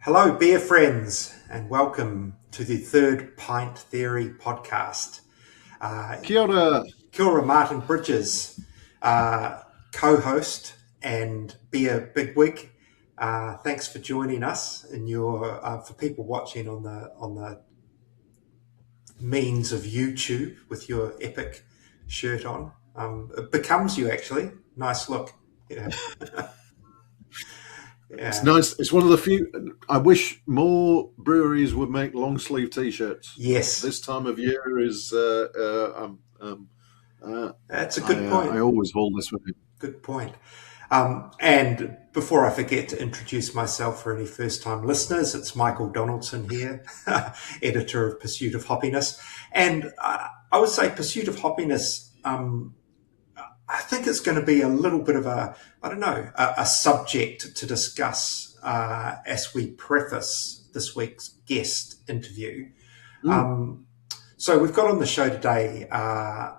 Hello, beer friends, and welcome to the Third Pint Theory podcast. Kia ora. Kia ora, Martin Bridges, co-host and beer bigwig. Thanks for joining us in your for people watching on the means of YouTube with your epic shirt on. It becomes you actually. Nice look. Yeah. It's nice. It's one of the few. I wish more breweries would make long sleeve T-shirts. Yes. This time of year is. That's a good point. I always hold this with me. Good point. And before I forget to introduce myself for any first-time listeners, it's Michael Donaldson here, editor of Pursuit of Hoppiness. And I would say Pursuit of Hoppiness, I think it's going to be a little bit of a subject to discuss as we preface this week's guest interview. So we've got on the show today, I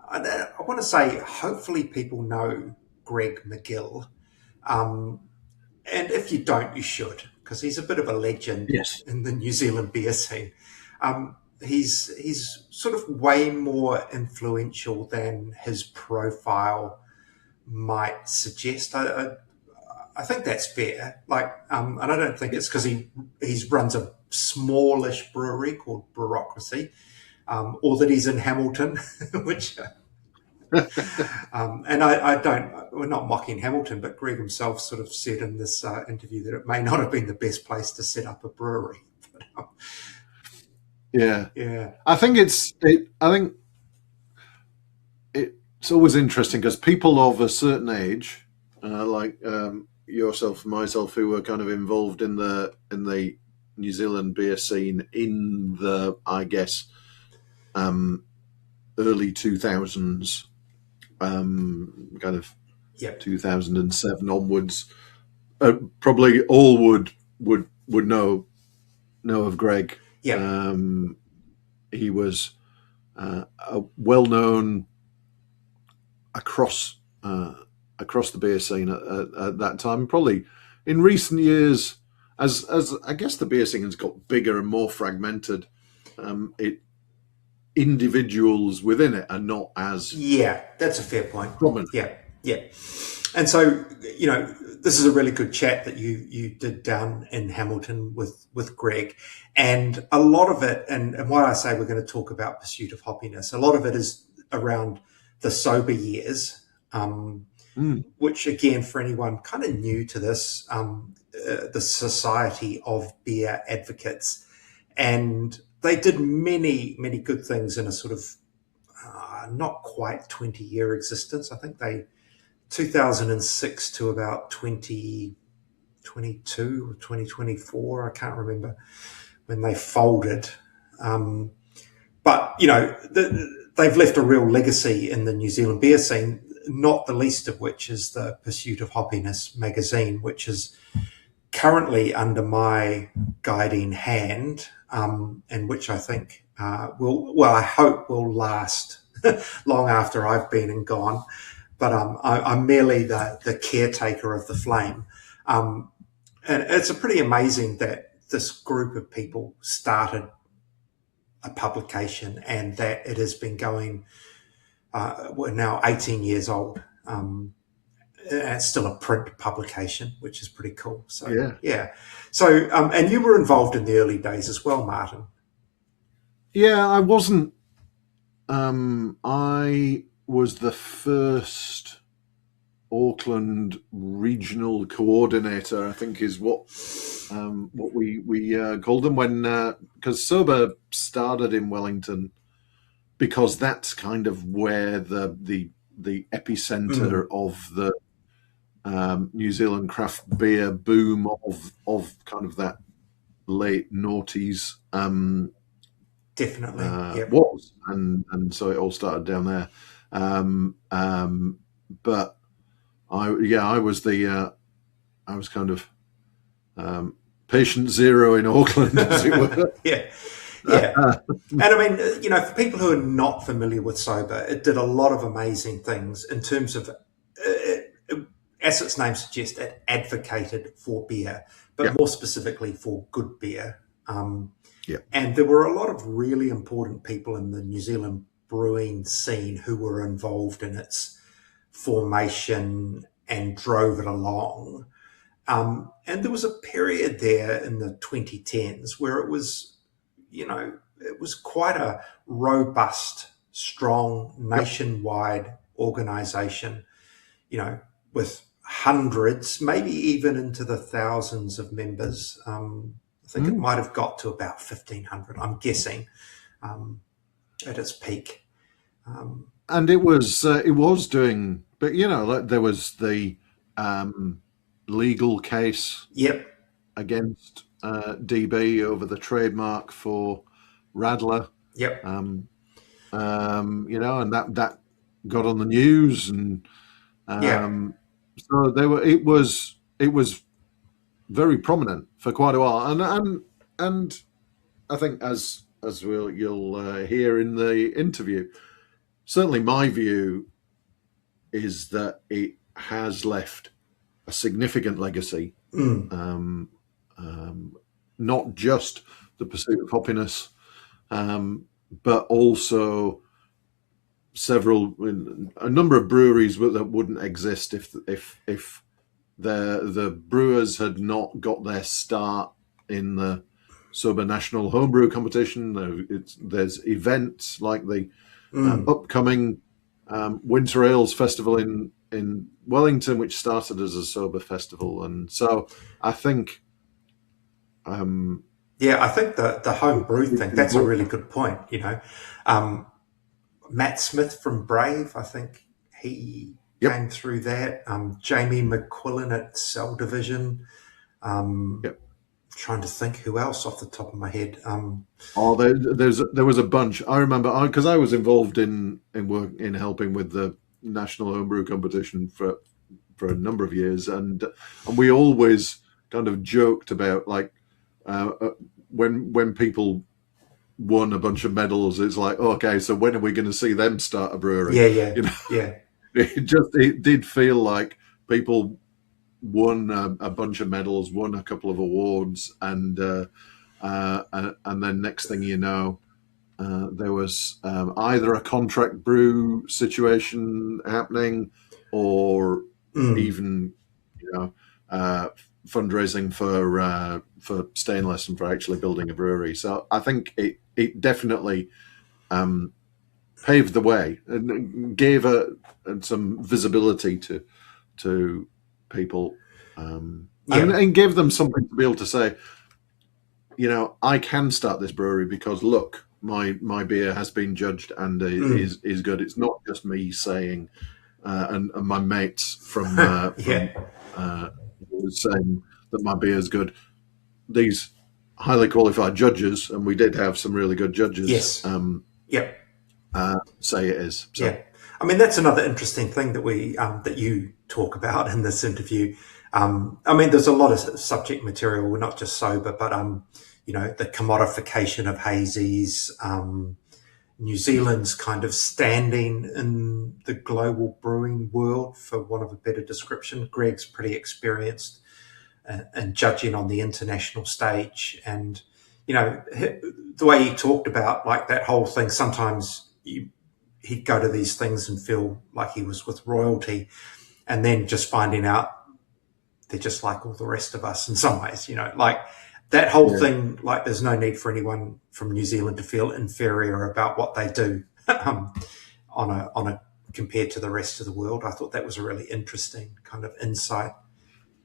want to say, hopefully people know Greig McGill. And if you don't, you should, because he's a bit of a legend in the New Zealand beer scene. He's sort of way more influential than his profile might suggest. I think that's fair. And I don't think it's because he runs a smallish brewery called Brewaucracy, or that he's in Hamilton, which. And we're not mocking Hamilton, but Greig himself sort of said in this interview that it may not have been the best place to set up a brewery. Yeah. I think it's always interesting because people of a certain age, like yourself and myself, who were kind of involved in the New Zealand beer scene in the, I guess, early 2000s, kind of 2007 onwards, probably all would know of Greig. Yeah. He was well known across the beer scene at that time. Probably in recent years, as I guess the beer scene has got bigger and more fragmented, individuals within it are not as that's a fair point. prominent. Yeah. And so, this is a really good chat that you did down in Hamilton with Greig, and a lot of it, and why I say we're going to talk about Pursuit of Hoppiness, a lot of it is around the SOBA years, which again, for anyone kind of new to this, the Society of Beer Advocates, and they did many, many good things in a sort of not quite 20-year existence. I think they 2006 to about 2022 or 2024. I can't remember when they folded. But, they've left a real legacy in the New Zealand beer scene, not the least of which is the Pursuit of Hoppiness magazine, which is currently under my guiding hand, and which I think I hope will last long after I've been and gone. But I'm merely the caretaker of the flame. And it's pretty amazing that this group of people started a publication and that it has been going, we're now 18 years old. And it's still a print publication, which is pretty cool. So, yeah. So, and you were involved in the early days as well, Martin. Yeah, I wasn't. I was the first Auckland regional coordinator, I think is what we called them, when because SOBA started in Wellington, because that's kind of where the epicenter of the New Zealand craft beer boom of kind of that late noughties definitely was, and so it all started down there. But I was kind of patient zero in Auckland, as it were. Yeah. And I mean, for people who are not familiar with SOBA, it did a lot of amazing things in terms of, as its name suggests, it advocated for beer, Yeah. but more specifically for good beer. Um, Yeah. and there were a lot of really important people in the New Zealand brewing scene who were involved in its formation and drove it along. And there was a period there in the 2010s where it was, it was quite a robust, strong, Yep. nationwide organization, with hundreds, maybe even into the thousands of members. I think it Mm. might have got to about 1,500, I'm guessing, um, at its peak. Um, And it was doing, but like there was the um, legal case yep, against DB over the trademark for Radler. yep, Um, and that got on the news, and yeah, so they were. It was very prominent for quite a while, and I think as you'll hear in the interview, certainly my view is that it has left a significant legacy. mm, Um, Not just the pursuit of hoppiness, but also a number of breweries that wouldn't exist if the brewers had not got their start in the SOBA National Homebrew Competition. There's events like the mm. upcoming Winter Ales Festival in Wellington, which started as a SOBA festival, and so I think. Yeah, I think the home brew thing, that's a really good point. Um, Matt Smith from Brave, I think he Yep. came through that. Jamie McQuillan at Cell Division. Um, Yep. Trying to think who else off the top of my head. Oh, there was a bunch. I remember because I was involved in work in helping with the National Homebrew Competition for a number of years, and we always kind of joked about like when people won a bunch of medals, it's like, oh, okay, so when are we going to see them start a brewery? Yeah, yeah, You know, yeah, it did feel like people won a bunch of medals, won a couple of awards, and then next thing you know, there was either a contract brew situation happening, or mm, even fundraising for Stainless and for actually building a brewery. So I think it definitely paved the way and gave some visibility to people, yeah, and gave them something to be able to say, I can start this brewery because look, my beer has been judged and mm, is good. It's not just me saying, and my mates yeah, from saying that my beer is good. These highly qualified judges, and we did have some really good judges, yes, yep, say it is. yeah. So I mean, that's another interesting thing that you talk about in this interview. I mean, there's a lot of subject material. We're not just sober, but the commodification of hazies, New Zealand's kind of standing in the global brewing world, for want of a better description. Greg's pretty experienced and judging on the international stage, and the way he talked about like that whole thing. Sometimes he'd go to these things and feel like he was with royalty, and then just finding out they're just like all the rest of us in some ways. Like that whole yeah, thing. Like there's no need for anyone from New Zealand to feel inferior about what they do on a compared to the rest of the world. I thought that was a really interesting kind of insight.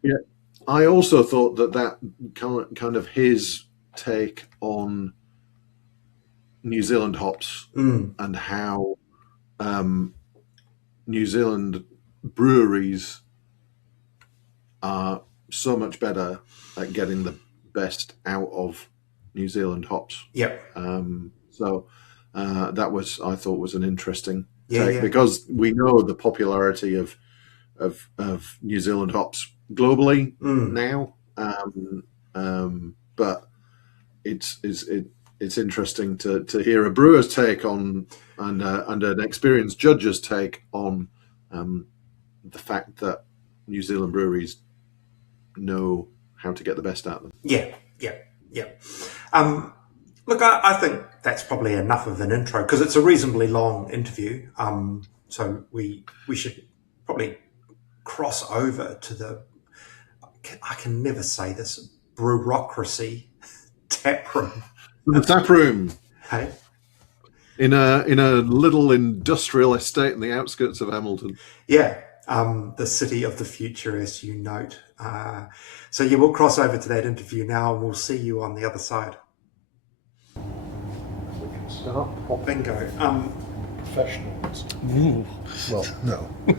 yeah. I also thought that kind of his take on New Zealand hops Mm, and how New Zealand breweries are so much better at getting the best out of New Zealand hops. yep. So I thought was an interesting Yeah, take, yeah. because we know the popularity of New Zealand hops globally Mm, now, but it's interesting to hear a brewer's take on, and an experienced judge's take on the fact that New Zealand breweries know to get the best out of them. Yeah. Look, I think that's probably enough of an intro because it's a reasonably long interview. So we should probably cross over to the, I can never say this, Brewaucracy tap room. The tap room. Hey? In a little industrial estate in the outskirts of Hamilton. Yeah, the city of the future, as you note. So yeah, we'll cross over to that interview now and we'll see you on the other side. We can start Bingo. professionals. Ooh. Well, no. You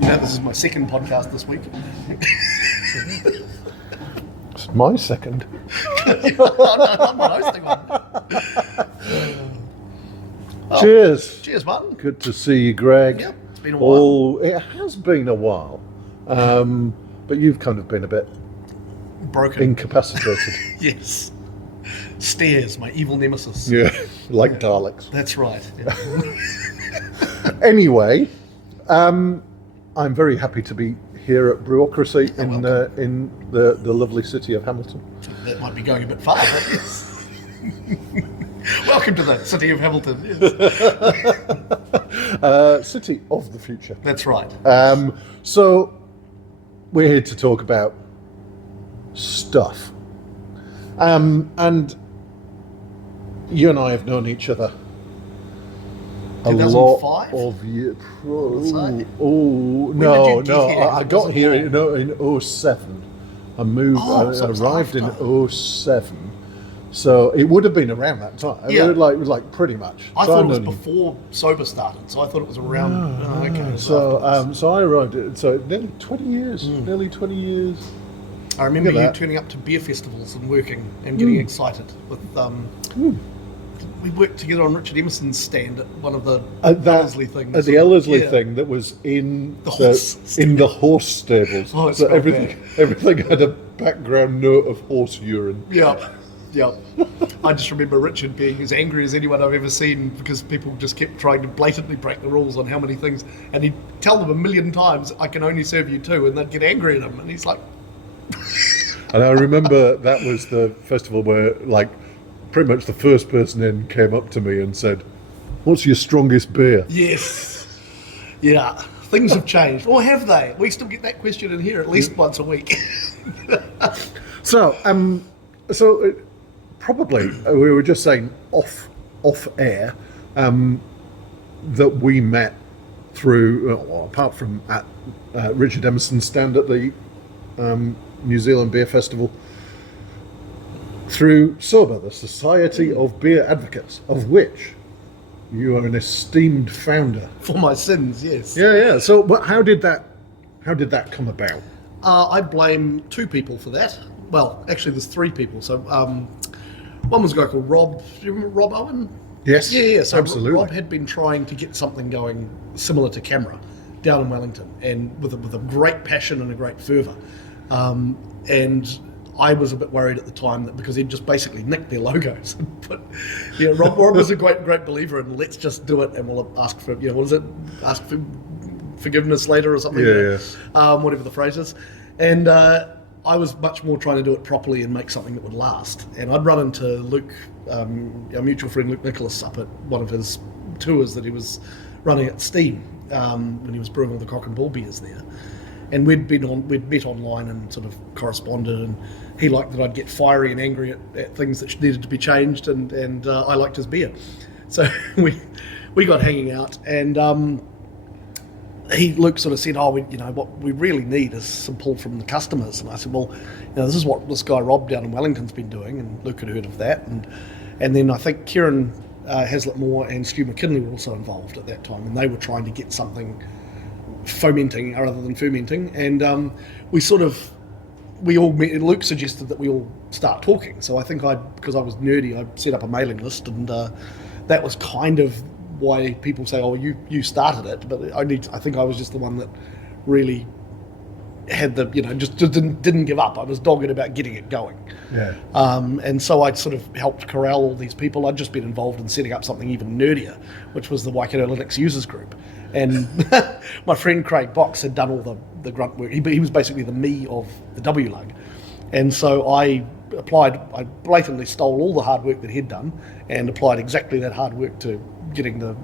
know, this is my second podcast this week. It's my second. I'm not hosting one. Oh, Cheers. Cheers, Martin. Good to see you, Greg. Yep, it's been a while. It has been a while. But you've kind of been a bit Broken. incapacitated. Yes. Stairs, my evil nemesis. Yeah, like Daleks. That's right. Yeah. Anyway, I'm very happy to be here at Brewaucracy in the lovely city of Hamilton. That might be going a bit far, but yes. Welcome to the city of Hamilton. Yes. City of the future. That's right. So we're here to talk about stuff. And you and I have known each other a lot 2005? of years. Let's say. Oh, When no, did you get here? I got here in 07. I moved, Oh, so I it's arrived in after. 07. So it would have been around that time. Yeah. Like pretty much. I So thought I've it was known- before SOBA started, so I thought it was around. Okay, it was So afterwards. so I arrived at nearly 20 years. Nearly 20 years. I remember look at you that. turning up to beer festivals and working and getting excited with. We worked together on Richard Emerson's stand at one of the Ellerslie things. At the Ellerslie Yeah. thing that was in The horse in the horse stables. Oh, it's so not everything had a background note of horse urine. Yeah. I just remember Richard being as angry as anyone I've ever seen because people just kept trying to blatantly break the rules on how many things, and he'd tell them a million times, "I can only serve you 2," and they'd get angry at him, and he's like, And I remember that was the festival where, like, pretty much the first person in came up to me and said, "What's your strongest beer?" "Yes, yeah, things have changed, or have they?" We still get that question in here at least once a week. So, probably we were just saying off air that we met through, apart from at Richard Emerson's stand at the New Zealand Beer Festival, through SOBA, the Society of Beer Advocates, of which you are an esteemed founder. For my sins, yes. Yeah. So, how did that come about? I blame 2 people for that. Well, actually, there's 3 people. So, one was a guy called Rob. Do you remember Rob Owen? Yes. Yeah. So absolutely. Rob had been trying to get something going similar to Camera down in Wellington, and with a great passion and a great fervour. And I was a bit worried at the time that because he'd just basically nicked their logos. But yeah, Rob was a great believer in let's just do it, and we'll ask for ask for forgiveness later or something. Yeah. Whatever the phrase is. And I was much more trying to do it properly and make something that would last. And I'd run into Luke, our mutual friend Luke Nicholas, up at one of his tours that he was running at Steam when he was brewing all the Cock and Bull beers there. And we'd met online and sort of corresponded, and he liked that I'd get fiery and angry at things that needed to be changed, and I liked his beer. So we got hanging out, and Luke sort of said, what we really need is some pull from the customers. And I said, well, this is what this guy Rob down in Wellington's been doing, and Luke had heard of that. And then I think Kieran Hazlitt Moore and Stu McKinley were also involved at that time, and they were trying to get something fomenting rather than fermenting. And we all met, and Luke suggested that we all start talking. So I think because I was nerdy, I set up a mailing list, and that was kind of why people say, "Oh, you started it," but I think I was just the one that really had the, just didn't give up. I was dogged about getting it going. Yeah. And so I sort of helped corral all these people. I'd just been involved in setting up something even nerdier, which was the Waikato Linux Users Group. And my friend Craig Box had done all the grunt work. He was basically the me of the WLUG. And so I blatantly stole all the hard work that he'd done and applied exactly that hard work to getting the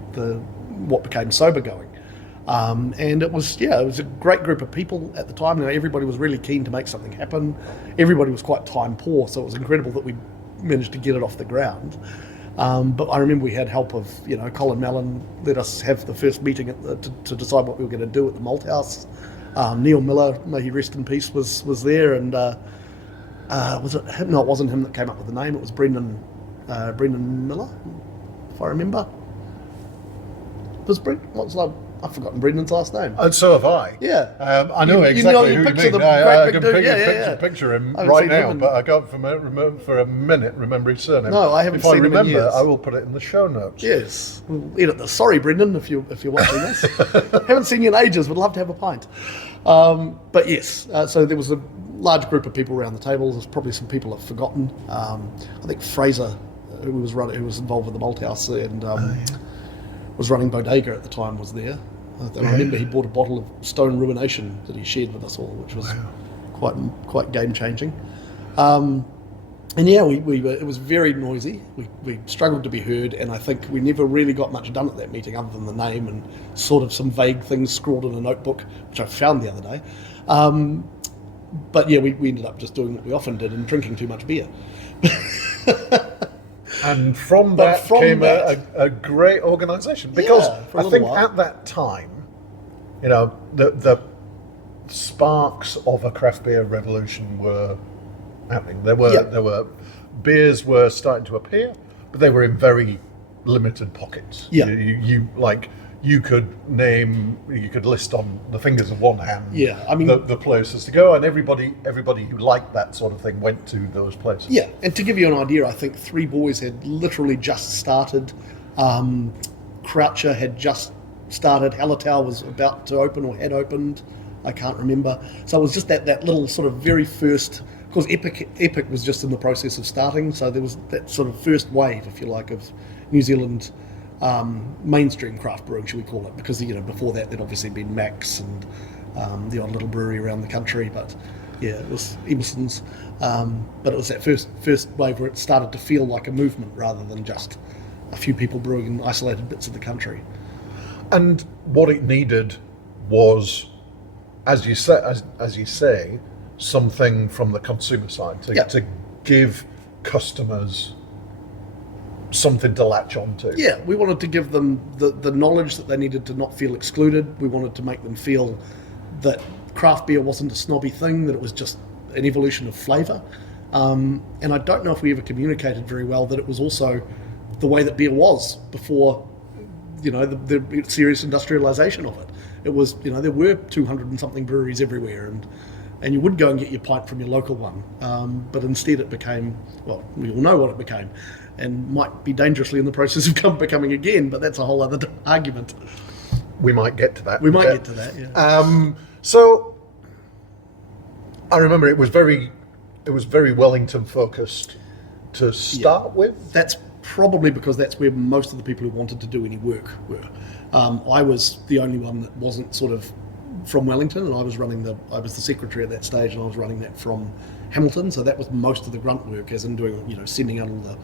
what became SOBA going. And it was a great group of people at the time. Everybody was really keen to make something happen. Everybody was quite time poor, so it was incredible that we managed to get it off the ground. But I remember we had help of, Colin Mallon let us have the first meeting to decide what we were going to do at the Malt House. Neil Miller, may he rest in peace, was there, and was it him? No, it wasn't him that came up with the name. It was Brendan Miller, if I remember. Was Brendan? I've forgotten Brendan's last name. And so have I. Yeah. I know exactly who you mean. I can picture him right now, but I can't for a minute remember his surname. No, I haven't seen him in years. If I remember, I will put it in the show notes. Yes. We'll edit this. Sorry, Brendan, if you're watching this. Haven't seen you in ages. Would love to have a pint. But yes, so there was a large group of people around the table. There's probably some people I've forgotten. I think Fraser, who was involved with the Malt House and was running Bodega at the time, was there. And I remember he bought a bottle of Stone Ruination that he shared with us all, which was quite game changing. And yeah, it was very noisy. We struggled to be heard, and I think we never really got much done at that meeting other than the name and sort of some vague things scrawled in a notebook, which I found the other day. But yeah, we ended up just doing what we often did and drinking too much beer. And from that came a great organisation, because I think at that time, the sparks of a craft beer revolution were happening. There were beers were starting to appear, but they were in very limited pockets. Yeah. You could list on the fingers of one hand. Yeah, I mean, the places to go, and everybody who liked that sort of thing went to those places. Yeah, and to give you an idea, I think Three Boys had literally just started. Croucher had just started. Hallertau was about to open or had opened. I can't remember. So it was just that little sort of very first. Of course, Epic was just in the process of starting. So there was that sort of first wave, if you like, of New Zealand. Mainstream craft brewing, should we call it? Because before that there'd obviously been Max and the odd little brewery around the country, but yeah, it was Emerson's. But it was that first wave where it started to feel like a movement rather than just a few people brewing in isolated bits of the country. And what it needed was, as you say, something from the consumer side to give customers something to latch onto. Yeah, we wanted to give them the knowledge that they needed to not feel excluded. We wanted to make them feel that craft beer wasn't a snobby thing, that it was just an evolution of flavour. And I don't know if we ever communicated very well that it was also the way that beer was before, the serious industrialisation of it. It was, there were 200 and something breweries everywhere, and you would go and get your pint from your local one. But instead it became, well, we all know what it became, and might be dangerously in the process of becoming again, but that's a whole other argument. We might get to that. We might get to that, yeah. So I remember it was very Wellington focused to start with. That's probably because that's where most of the people who wanted to do any work were. I was the only one that wasn't sort of from Wellington, and I was the secretary at that stage, and I was running that from Hamilton, so that was most of the grunt work, as in doing, sending out all the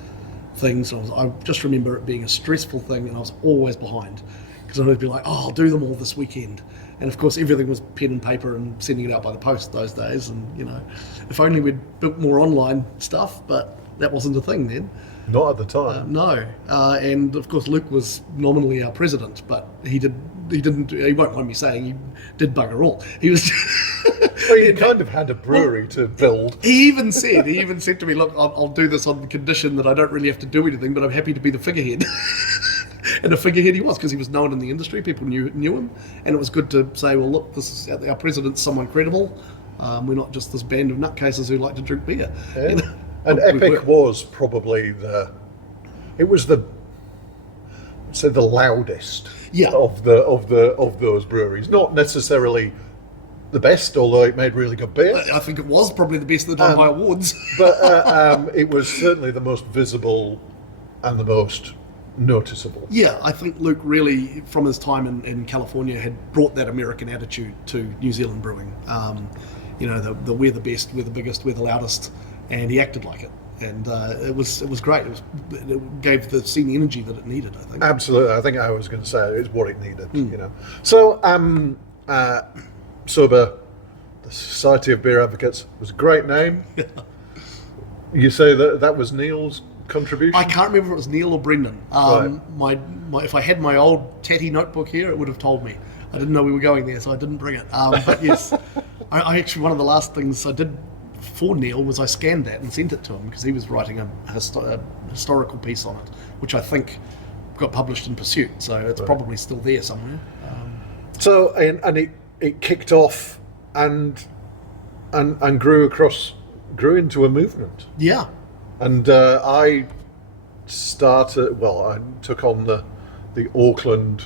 things. I just remember it being a stressful thing, and I was always behind, because I'd be like, I'll do them all this weekend. And of course everything was pen and paper and sending it out by the post those days, and if only we'd built more online stuff, but that wasn't a thing then. Not at the time. No. And of course Luke was nominally our president, but he won't mind me saying, he did bugger all. He was well, you kind of had a brewery to build. He even said to me, look, I'll do this on the condition that I don't really have to do anything, but I'm happy to be the figurehead. And a figurehead he was, because he was known in the industry, people knew him, and it was good to say, well, look, this is our president's someone credible. We're not just this band of nutcases who like to drink beer. Yeah. And Epic was probably the loudest of those breweries. Not necessarily the best, although it made really good beer. I think it was probably the best of the time by awards. But it was certainly the most visible and the most noticeable. Yeah, I think Luke really, from his time in California, had brought that American attitude to New Zealand brewing. The we're the best, we're the biggest, we're the loudest, and he acted like it. And it was great. It gave the scene the energy that it needed, I think. Absolutely. I think I was going to say it's what it needed, you know. So, SOBA, the Society of Beer Advocates, was a great name. You say that was Neil's contribution? I can't remember if it was Neil or Brendan. Right. My if I had my old tatty notebook here, it would have told me. I didn't know we were going there, so I didn't bring it. But yes, I actually, one of the last things I did for Neil was I scanned that and sent it to him because he was writing a historical piece on it, which I think got published in Pursuit, so it's probably still there somewhere. So, and it kicked off and grew into a movement. Yeah. And I took on the Auckland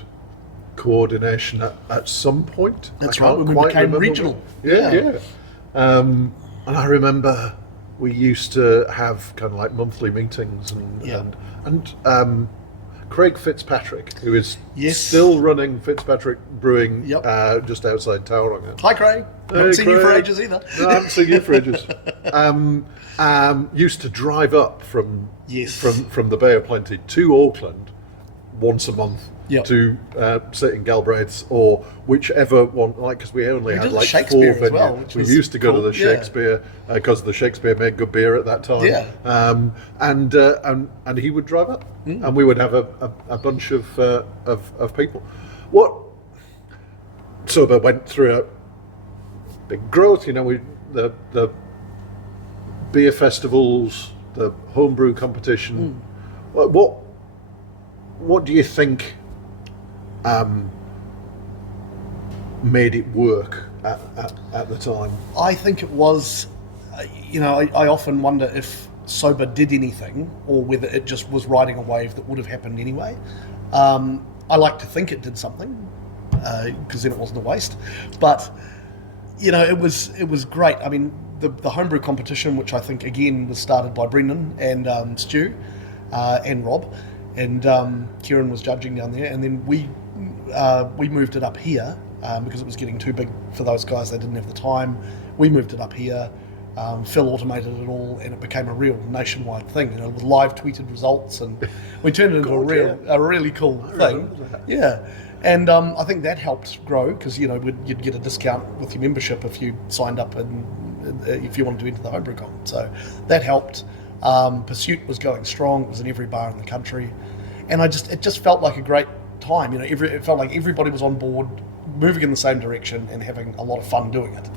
coordination at some point. That's I right, can't when we quite became remember regional. Yeah. And I remember we used to have kind of like monthly meetings and Craig Fitzpatrick, who is still running Fitzpatrick Brewing just outside Tauranga. Hi, Craig. I haven't seen you for ages either. No, I haven't seen you for ages. Used to drive up from the Bay of Plenty to Auckland once a month to sit in Galbraith's or whichever one, like, because we only had like 4 venues. Well, we used to go to the Shakespeare because the Shakespeare made good beer at that time. Yeah. And he would drive up, and we would have a bunch of people. What SOBA went through a big growth. You know, the beer festivals, the homebrew competition. What do you think made it work at the time? I think it was, I often wonder if SOBA did anything or whether it just was riding a wave that would have happened anyway. I like to think it did something because then it wasn't a waste. But, it was great. I mean, the homebrew competition, which I think again was started by Brendan and Stu and Rob, and Kieran was judging down there, and then we moved it up here because it was getting too big for those guys. They didn't have the time. We moved it up here. Phil automated it all, and it became a real nationwide thing. With live tweeted results, and we turned it into a really cool thing. Yeah. And I think that helped grow because you'd get a discount with your membership if you signed up and if you wanted to enter the homebrew comp. So that helped. Pursuit was going strong. It was in every bar in the country, and it just felt like a great time. It felt like everybody was on board, moving in the same direction, and having a lot of fun doing it.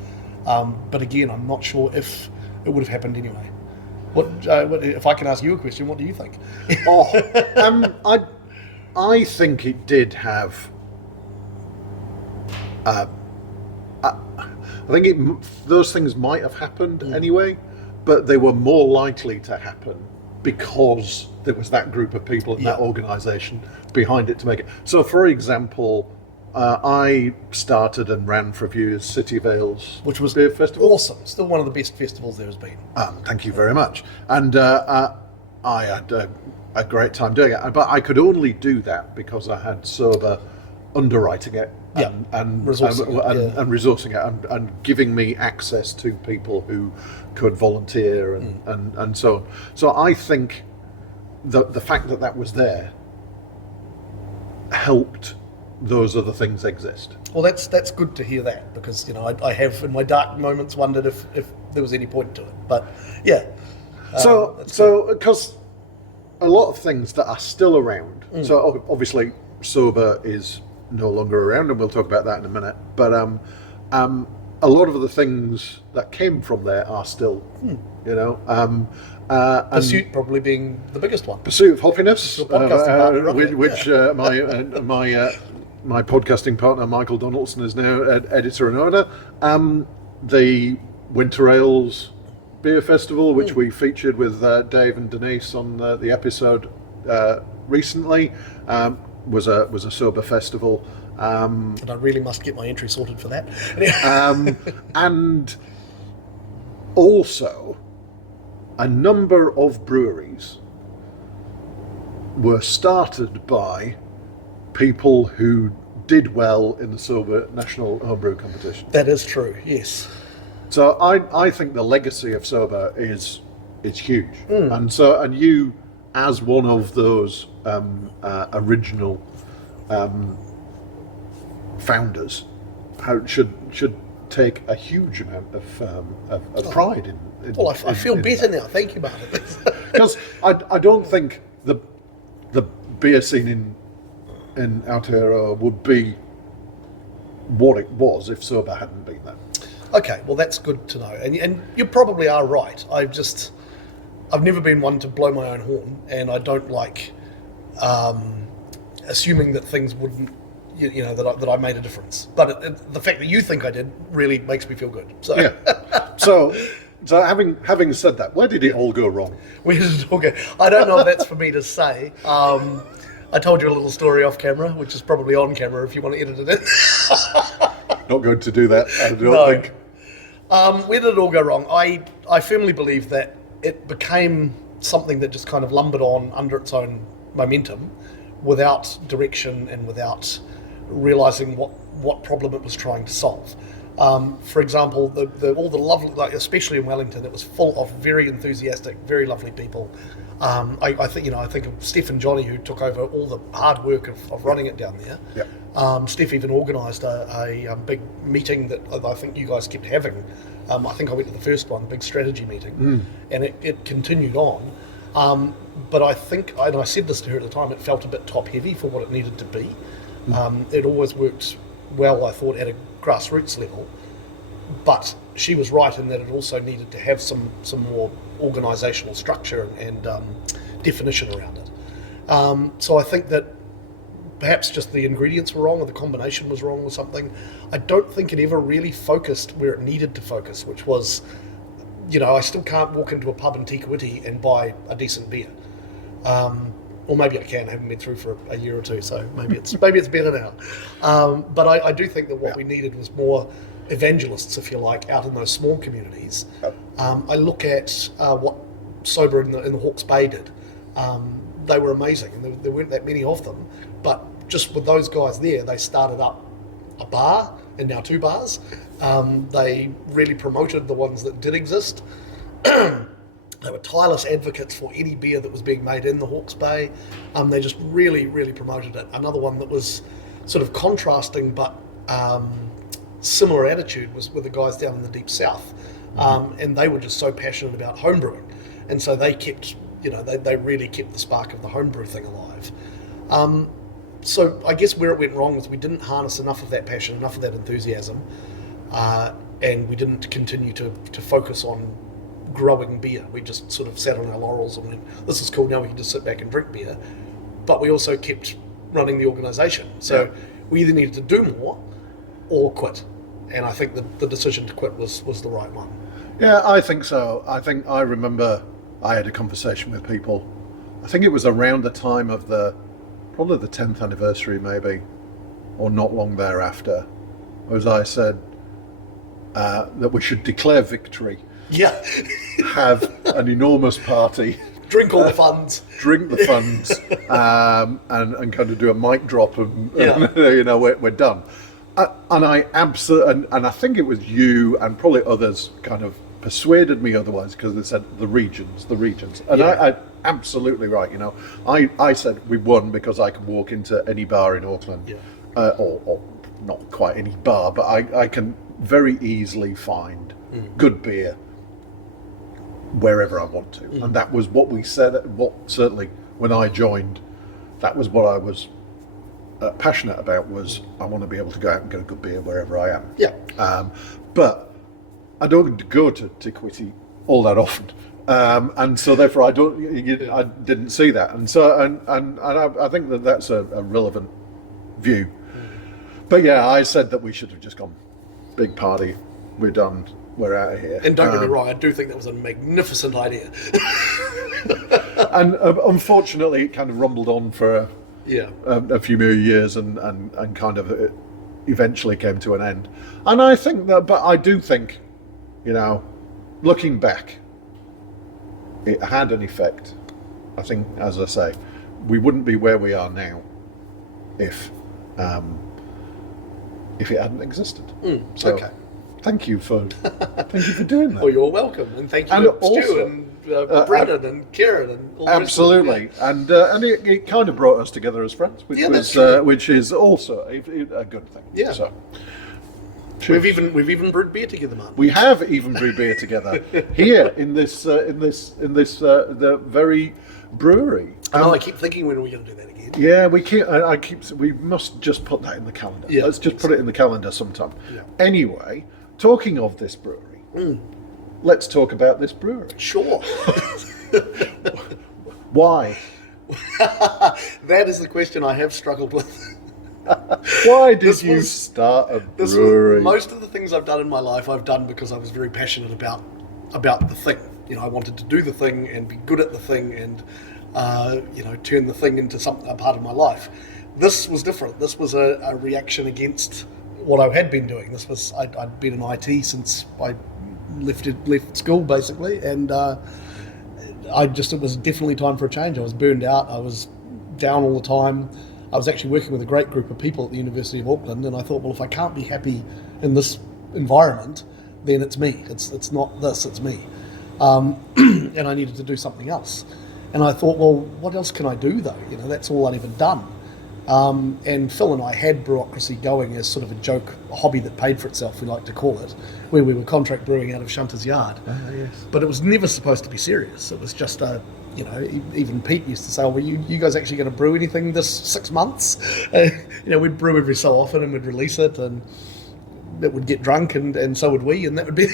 But again, I'm not sure if it would have happened anyway. What if I can ask you a question? What do you think? I think it did have. I think those things might have happened anyway, but they were more likely to happen because there was that group of people in that organisation behind it to make it. So, for example, I started and ran for a few years City of Ales, which was beer festival. Awesome. Still one of the best festivals there has been. Thank you very much. And I had a great time doing it, but I could only do that because I had SOBA underwriting it and resourcing it and giving me access to people who could volunteer and so on. So I think the fact that was there helped those other things exist. Well, that's good to hear that, because I have in my dark moments wondered if there was any point to it, but yeah. So because a lot of things that are still around. So obviously SOBA is no longer around, and we'll talk about that in a minute. But a lot of the things that came from there are still, Pursuit probably being the biggest one. Pursuit of Hoppiness, which my podcasting partner Michael Donaldson is now editor and owner. The Winter Ales Beer Festival, which we featured with Dave and Denise on the episode recently, was a SOBA festival. And I really must get my entry sorted for that. And also, a number of breweries were started by people who did well in the SOBA National Homebrew Competition. That is true, yes. So I think the legacy of SOBA is huge. And you, as one of those original founders, should take a huge amount of pride in. Well, I feel better now. Thank you, Martin. Because I don't think the beer scene in Aotearoa would be what it was if SOBA hadn't been there. Okay, well that's good to know, and you probably are right. I've never been one to blow my own horn, and I don't like assuming that things wouldn't, that I made a difference. But the fact that you think I did really makes me feel good. So yeah. So having said that, where did it all go wrong? Where did it all go? I don't know if that's for me to say. I told you a little story off camera, which is probably on camera if you want to edit it in. Not going to do that, I don't think. Where did it all go wrong? I firmly believe that it became something that just kind of lumbered on under its own momentum without direction and without realising what problem it was trying to solve. For example, all the lovely, like especially in Wellington, it was full of very enthusiastic, very lovely people. I think of Steph and Johnny, who took over all the hard work of running it down there. Yeah. Steph even organised a big meeting that I think you guys kept having. I think I went to the first one, big strategy meeting, and it continued on. But I think, and I said this to her at the time, it felt a bit top heavy for what it needed to be. It always worked well, I thought, at a grassroots level, but she was right in that it also needed to have some more organisational structure and definition around it. So I think that perhaps just the ingredients were wrong, or the combination was wrong, or something. I don't think it ever really focused where it needed to focus, which was, I still can't walk into a pub in Tikawiti and buy a decent beer. Or maybe I can. I haven't been through for a year or two, so maybe it's better now. But I do think that what we needed was more evangelists, if you like, out in those small communities. I look at what SOBA in the Hawke's Bay did. They were amazing, and there weren't that many of them. But just with those guys there, they started up a bar, and now 2 bars. They really promoted the ones that did exist. They were tireless advocates for any beer that was being made in the Hawke's Bay. They just really, really promoted it. Another one that was sort of contrasting but similar attitude was with the guys down in the Deep South. And they were just so passionate about homebrewing. And so they kept, they really kept the spark of the homebrew thing alive. So I guess where it went wrong was we didn't harness enough of that passion, enough of that enthusiasm, and we didn't continue to focus on growing beer. We just sort of sat on our laurels and went, this is cool, now we can just sit back and drink beer. But we also kept running the organisation. So we either needed to do more or quit. And I think the decision to quit was the right one. Yeah, I think so. I remember I had a conversation with people. I think it was around the time of probably the 10th anniversary maybe, or not long thereafter, as I said that we should declare victory. Yeah. Have an enormous party. Drink all the funds. Drink the funds, and kind of do a mic drop, and we're done. And I absolutely, and I think it was you and probably others kind of persuaded me otherwise, because they said the regions, and I absolutely right. I said we won because I can walk into any bar in Auckland, or not quite any bar, but I can very easily find good beer wherever I want to, and that was what we said. What certainly when I joined, that was what I was passionate about. Was I want to be able to go out and get a good beer wherever I am. Yeah. But I don't go to Tikawiti all that often, and so therefore I didn't see that, and so and I think that's a relevant view. But yeah, I said that we should have just gone big party. We're done. We're out of here. And don't get me wrong, I do think that was a magnificent idea. And unfortunately, it kind of rumbled on for a few more years and kind of eventually came to an end. And I think that, but I do think, looking back, it had an effect. I think, as I say, we wouldn't be where we are now if it hadn't existed. So, okay. Thank you for doing that. Well, you're welcome, and thank you And to also, Stu and Brendan and Kieran and all the rest of them. Absolutely, and it kind of brought us together as friends, which is also a good thing. Yeah. So, We've even brewed beer together, man. we have even brewed beer together here in this the very brewery. I know. I keep thinking, when are we going to do that again? Yeah, we must just put that in the calendar. Yeah, Let's just put it in the calendar sometime. Yeah. Anyway, talking of this brewery, let's talk about this brewery. Sure. Why? That is the question I have struggled with. Why did you start a brewery? Most of the things I've done in my life, I've done because I was very passionate about the thing. I wanted to do the thing and be good at the thing and turn the thing into a part of my life. This was different. This was a reaction against what I had been doing. This was I'd been in IT since I left school, basically, and it was definitely time for a change. I was burned out. I was down all the time. I was actually working with a great group of people at the University of Auckland, and I thought, well, if I can't be happy in this environment, then it's me. It's not this, it's me. And I needed to do something else. And I thought, well, what else can I do, though? That's all I'd ever done. And Phil and I had Brewaucracy going as sort of a joke, a hobby that paid for itself, we like to call it, where we were contract brewing out of Shunter's Yard. Yes. But it was never supposed to be serious. It was just even Pete used to say, well, you guys actually going to brew anything this 6 months? We'd brew every so often and we'd release it, and it would get drunk, and so would we, and that would be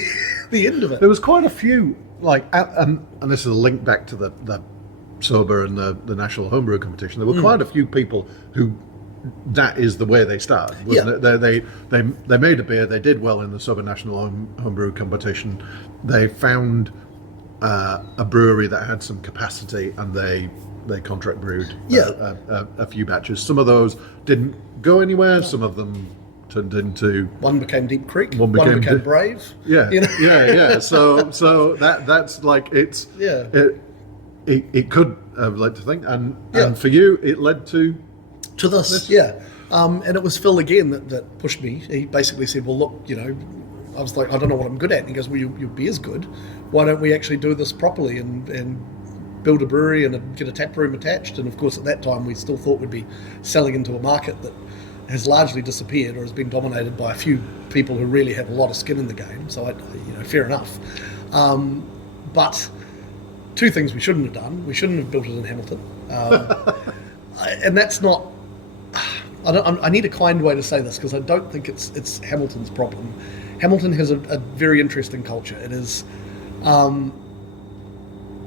the end of it. There was quite a few, and this is a link back to the SOBA and the National Homebrew Competition. There were quite a few people who that is the way they started, wasn't it? They made a beer, they did well in the SOBA National Homebrew Competition. They found a brewery that had some capacity, and they contract brewed a few batches. Some of those didn't go anywhere. Some of them turned into... One became Deep Creek. One became Brave. Yeah, yeah. So that's like it's... Yeah. It could have led to things, and for you, it led to this. Yeah. And it was Phil again that pushed me. He basically said, well, look, I was like, I don't know what I'm good at. And he goes, well, your beer's good. Why don't we actually do this properly and build a brewery and get a tap room attached? And of course, at that time, we still thought we'd be selling into a market that has largely disappeared or has been dominated by a few people who really have a lot of skin in the game. So, fair enough. But two things we shouldn't have done. We shouldn't have built it in Hamilton. And that's not... I need a kind way to say this, because I don't think it's Hamilton's problem. Hamilton has a very interesting culture. It is...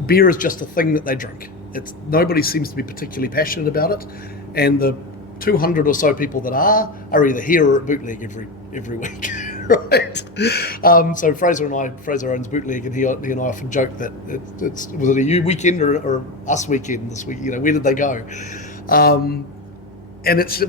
beer is just a thing that they drink. Nobody seems to be particularly passionate about it, and the 200 or so people that are either here or at Bootleg every week, right? So Fraser owns Bootleg, and he and I often joke that was it a you weekend or us weekend this week? Where did they go? And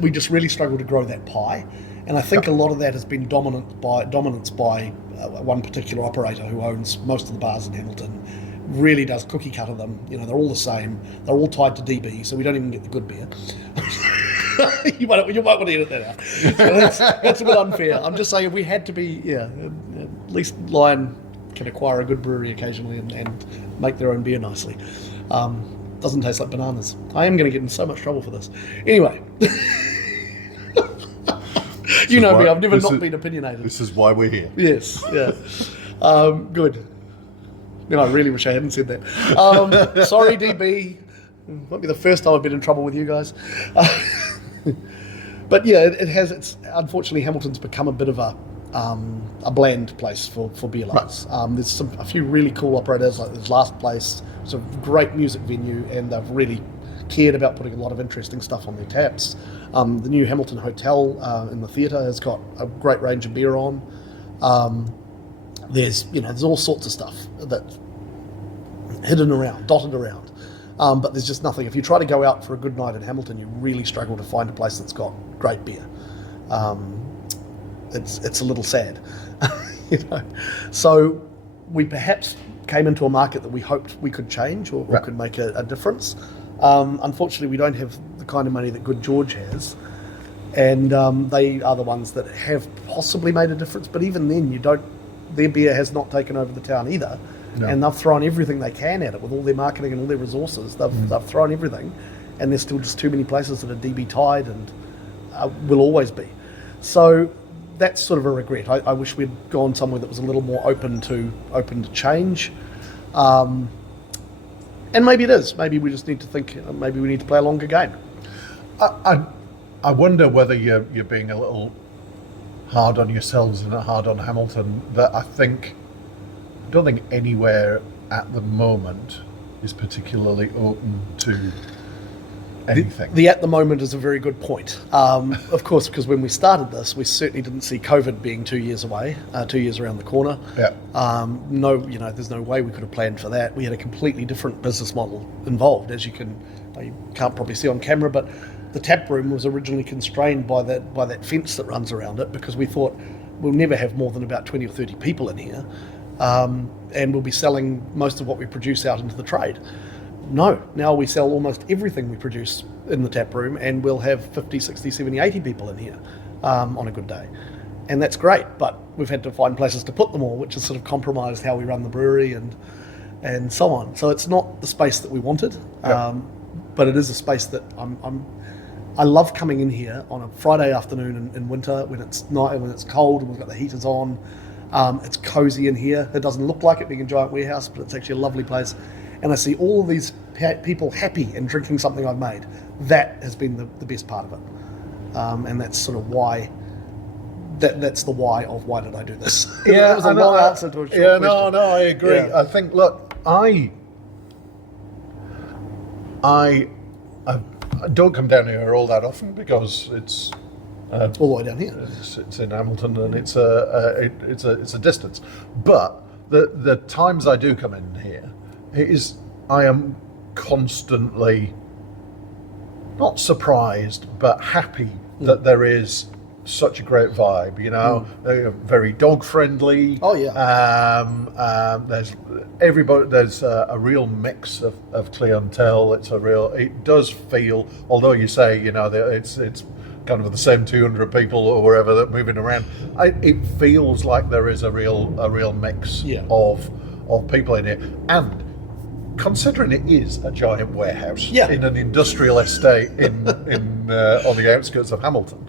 we just really struggle to grow that pie, and I think a lot of that has been dominance by one particular operator who owns most of the bars in Hamilton. Really does cookie cutter them. They're all the same. They're all tied to DB, so we don't even get the good beer. you might want to edit that out. So that's a bit unfair. I'm just saying, if we had to be, at least Lion can acquire a good brewery occasionally and make their own beer nicely. Doesn't taste like bananas. I am going to get in so much trouble for this. Anyway. Me, I've never not been opinionated. This is why we're here. Yes, yeah. Good. I really wish I hadn't said that. Sorry, DB. Might be the first time I've been in trouble with you guys. But yeah, it's unfortunately Hamilton's become a bit of a bland place for beer lovers. Right. There's a few really cool operators, like this Last Place. It's a great music venue, and they've really cared about putting a lot of interesting stuff on their taps. The new Hamilton Hotel in the theatre has got a great range of beer on. There's all sorts of stuff that's hidden around, dotted around. But there's just nothing. If you try to go out for a good night in Hamilton, you really struggle to find a place that's got great beer. It's a little sad, you know. So we perhaps came into a market that we hoped we could change or could make a difference. Unfortunately, we don't have the kind of money that Good George has, and they are the ones that have possibly made a difference. But even then, their beer has not taken over the town either. No. And they've thrown everything they can at it with all their marketing and all their resources. They've thrown everything, and there's still just too many places that are DB tied and will always be. So that's sort of a regret. I wish we'd gone somewhere that was a little more open to change. And maybe it is. Maybe we just need to think. Maybe we need to play a longer game. I wonder whether you're being a little hard on yourselves and hard on Hamilton. That I don't think anywhere at the moment is particularly open to anything. The at the moment is a very good point. Of course, because when we started this, we certainly didn't see COVID being 2 years away, 2 years around the corner. Yeah. There's no way we could have planned for that. We had a completely different business model involved, as you can't probably see on camera, but the tap room was originally constrained by that fence that runs around it, because we thought we'll never have more than about 20 or 30 people in here. And we'll be selling most of what we produce out into the trade. No, now we sell almost everything we produce in the tap room, and we'll have 50, 60, 70, 80 people in here on a good day. And that's great, but we've had to find places to put them all, which has sort of compromised how we run the brewery and so on. So it's not the space that we wanted, but it is a space that I love coming in here on a Friday afternoon in winter when it's cold and we've got the heaters on. It's cozy in here. It doesn't look like it being a giant warehouse, but it's actually a lovely place. And I see all of these people happy and drinking something I've made. That has been the best part of it. And that's sort of why. That's the why of why did I do this? Yeah, that was a long answer to a short question. No, I agree. Yeah. I think, look, I don't come down here all that often because it's all the way down here. It's in Hamilton and it's a distance. But the times I do come in here, I am constantly not surprised but happy that there is such a great vibe, you know. They're very dog friendly. Oh yeah. There's everybody. There's a real mix of clientele. It does feel, although you say, you know, it's kind of the same 200 people or wherever that moving around. It feels like there is a real mix of people in here, and considering it is a giant warehouse in an industrial estate in on the outskirts of Hamilton,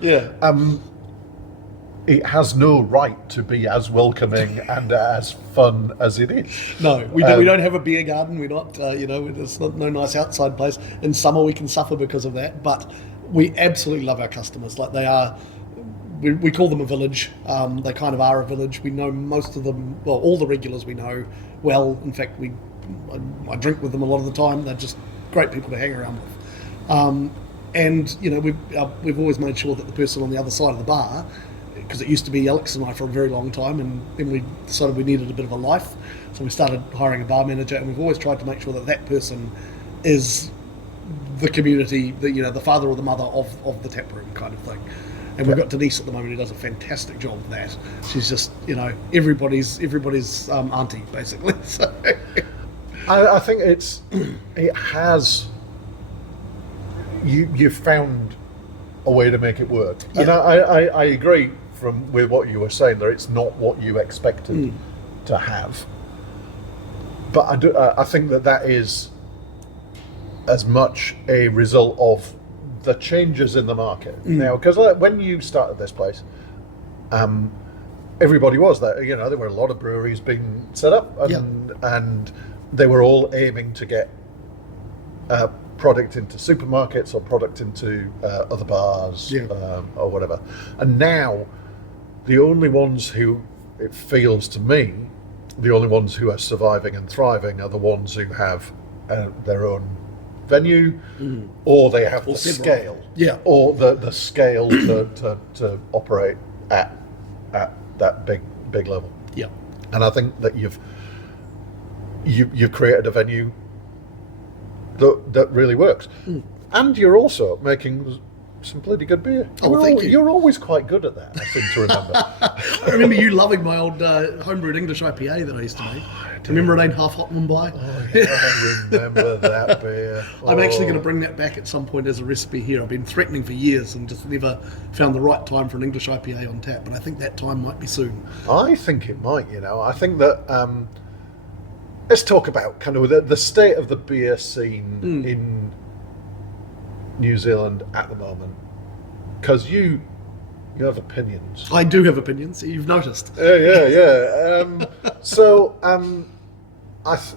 it has no right to be as welcoming and as fun as it is. No, we don't have a beer garden. We're not, there's no nice outside place. In summer we can suffer because of that, but we absolutely love our customers. Like, they are, we call them a village. They kind of are a village. We know most of them, well, all the regulars we know well. In fact, I drink with them a lot of the time. They're just great people to hang around with. And you know, we've always made sure that the person on the other side of the bar, because it used to be Alex and I for a very long time, and then we decided we needed a bit of a life, so we started hiring a bar manager, and we've always tried to make sure that person is the community, the father or the mother of the tap room kind of thing. And we've got Denise at the moment who does a fantastic job of that. She's just, everybody's auntie, basically. So I think it has. You've found a way to make it work, and I agree with what you were saying, that it's not what you expected to have. But I think that is as much a result of the changes in the market now, because when you started this place, everybody was there. There were a lot of breweries being set up, and they were all aiming to get product into supermarkets or product into other bars or whatever. And now, the only ones who, it feels to me, the only ones who are surviving and thriving are the ones who have their own venue, or they have the scale, or the scale to operate at that big level. And I think that you've created a venue that really works. And you're also making some bloody good beer. Thank you. You're always quite good at that, I seem to remember. I remember you loving my old homebrewed English IPA that I used to make. Remember it ain't half hot and by? Oh, yeah, I remember that beer. I'm actually going to bring that back at some point as a recipe here. I've been threatening for years and just never found the right time for an English IPA on tap, but I think that time might be soon. I think it might, I think that let's talk about kind of the state of the beer scene in New Zealand at the moment, because you have opinions. I do have opinions, you've noticed. Yeah. So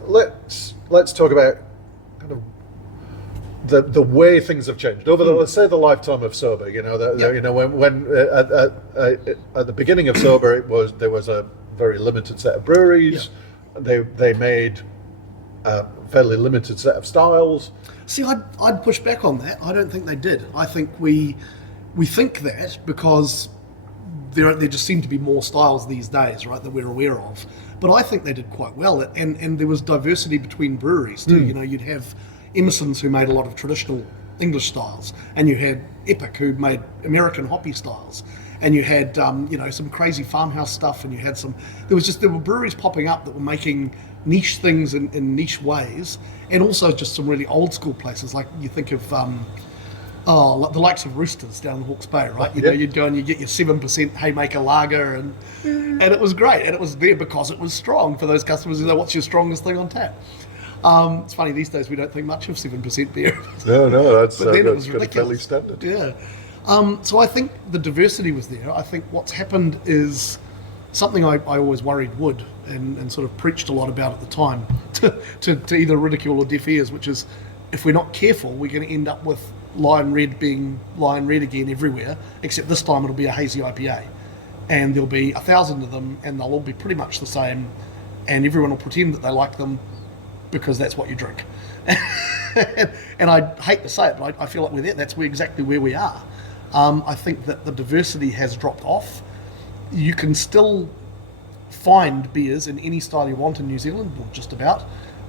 let's talk about kind of the way things have changed over let's say the lifetime of SOBA. When at the beginning of SOBA, there was a very limited set of breweries. They made a fairly limited set of styles. See, I'd push back on that. I don't think they did. I think we think that because there just seem to be more styles these days, right, that we're aware of. But I think they did quite well, and there was diversity between breweries too. You'd have Emerson's, who made a lot of traditional English styles, and you had Epic, who made American hoppy styles, and you had some crazy farmhouse stuff, and you had there were breweries popping up that were making niche things in niche ways, and also just some really old school places, like you think of the likes of Roosters down in Hawke's Bay, right? You'd go and you get your 7% Haymaker lager, and it was great, and it was there because it was strong for those customers who know what's your strongest thing on tap. It's funny, these days we don't think much of 7% beer. No, that's but then it was fairly ridiculous. standard. Yeah. So I think the diversity was there. I think what's happened is something I always worried would, and sort of preached a lot about at the time to either ridicule or deaf ears, which is, if we're not careful, we're going to end up with Lion Red being Lion Red again everywhere, except this time it'll be a hazy IPA. And there'll be 1,000 of them, and they'll all be pretty much the same, and everyone will pretend that they like them because that's what you drink. And I hate to say it, but I feel like that's exactly where we are. I think that the diversity has dropped off. You can still find beers in any style you want in New Zealand, or just about,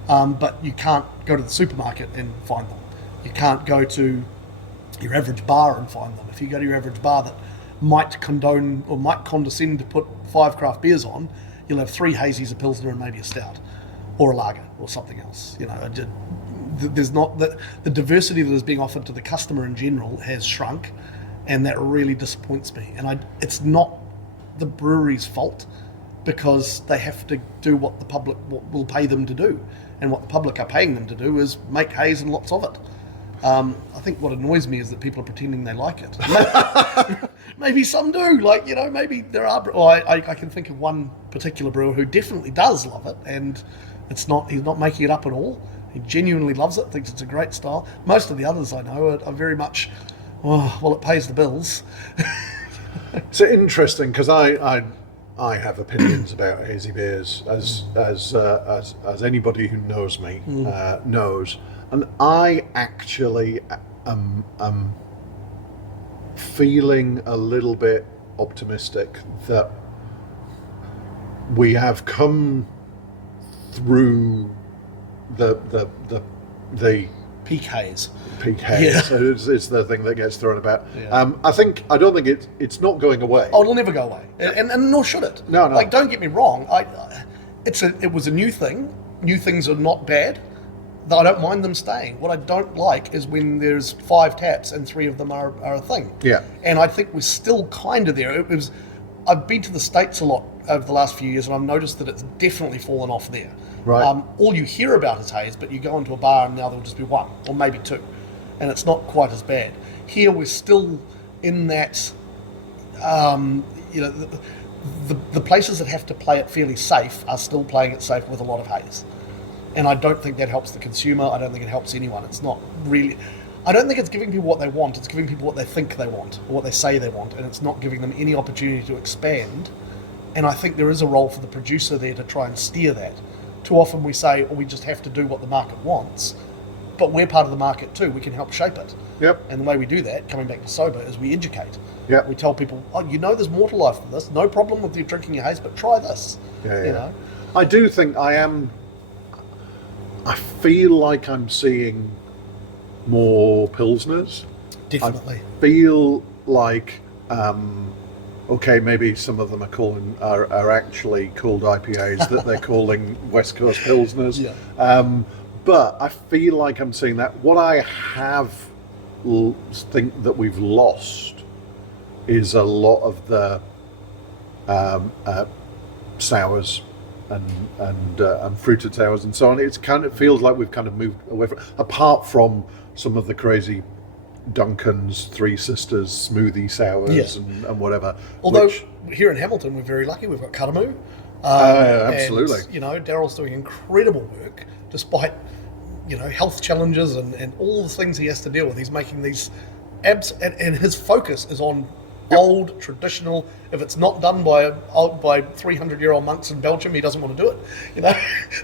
but you can't go to the supermarket and find them. You can't go to your average bar and find them. If you go to your average bar that might condone or might condescend to put 5 craft beers on, you'll have 3 hazies, a pilsner, and maybe a stout, or a lager, or something else. There's not the diversity that is being offered to the customer in general has shrunk, and that really disappoints me. And it's not the brewery's fault, because they have to do what the public will pay them to do, and what the public are paying them to do is make haze and lots of it. I think what annoys me is that people are pretending they like it. Maybe some do, maybe there are. I can think of one particular brewer who definitely does love it, and he's not making it up at all. He genuinely loves it, thinks it's a great style. Most of the others I know are very much, it pays the bills. It's interesting, because I have opinions about hazy beers, as anybody who knows me knows, and I actually am feeling a little bit optimistic that we have come through the peak haze. Yeah. So it's the thing that gets thrown about. Yeah. I don't think it's not going away. Oh, it'll never go away, and nor should it. No. Don't get me wrong. It was a new thing. New things are not bad. I don't mind them staying. What I don't like is when there's 5 taps and 3 of them are a thing. Yeah. And I think we're still kind of there. I've been to the States a lot over the last few years, and I've noticed that it's definitely fallen off there. Right. All you hear about is haze, but you go into a bar and now there'll just be 1 or maybe 2, and it's not quite as bad. Here we're still in that, the places that have to play it fairly safe are still playing it safe with a lot of haze. And I don't think that helps the consumer. I don't think it helps anyone. It's not really... I don't think it's giving people what they want. It's giving people what they think they want, or what they say they want, and it's not giving them any opportunity to expand. And I think there is a role for the producer there to try and steer that. Too often we say, we just have to do what the market wants, but we're part of the market too. We can help shape it. Yep. And the way we do that, coming back to SOBA, is we educate. Yep. We tell people, there's more to life than this. No problem with you drinking your haze, but try this. I do think I feel like I'm seeing more pilsners. Definitely. I feel like okay, maybe some of them are actually called IPAs that they're calling West Coast pilsners. Yeah. But I feel like I'm seeing that. What I think that we've lost is a lot of the sours and fruited sours and so on. It feels like we've kind of moved away from, apart from some of the crazy Duncan's Three Sisters smoothie sours and whatever. Although here in Hamilton, we're very lucky. We've got Karamu. Absolutely. And, Daryl's doing incredible work despite, health challenges and all the things he has to deal with. He's making these and his focus is on old, traditional. If it's not done by 300-year-old monks in Belgium, he doesn't want to do it.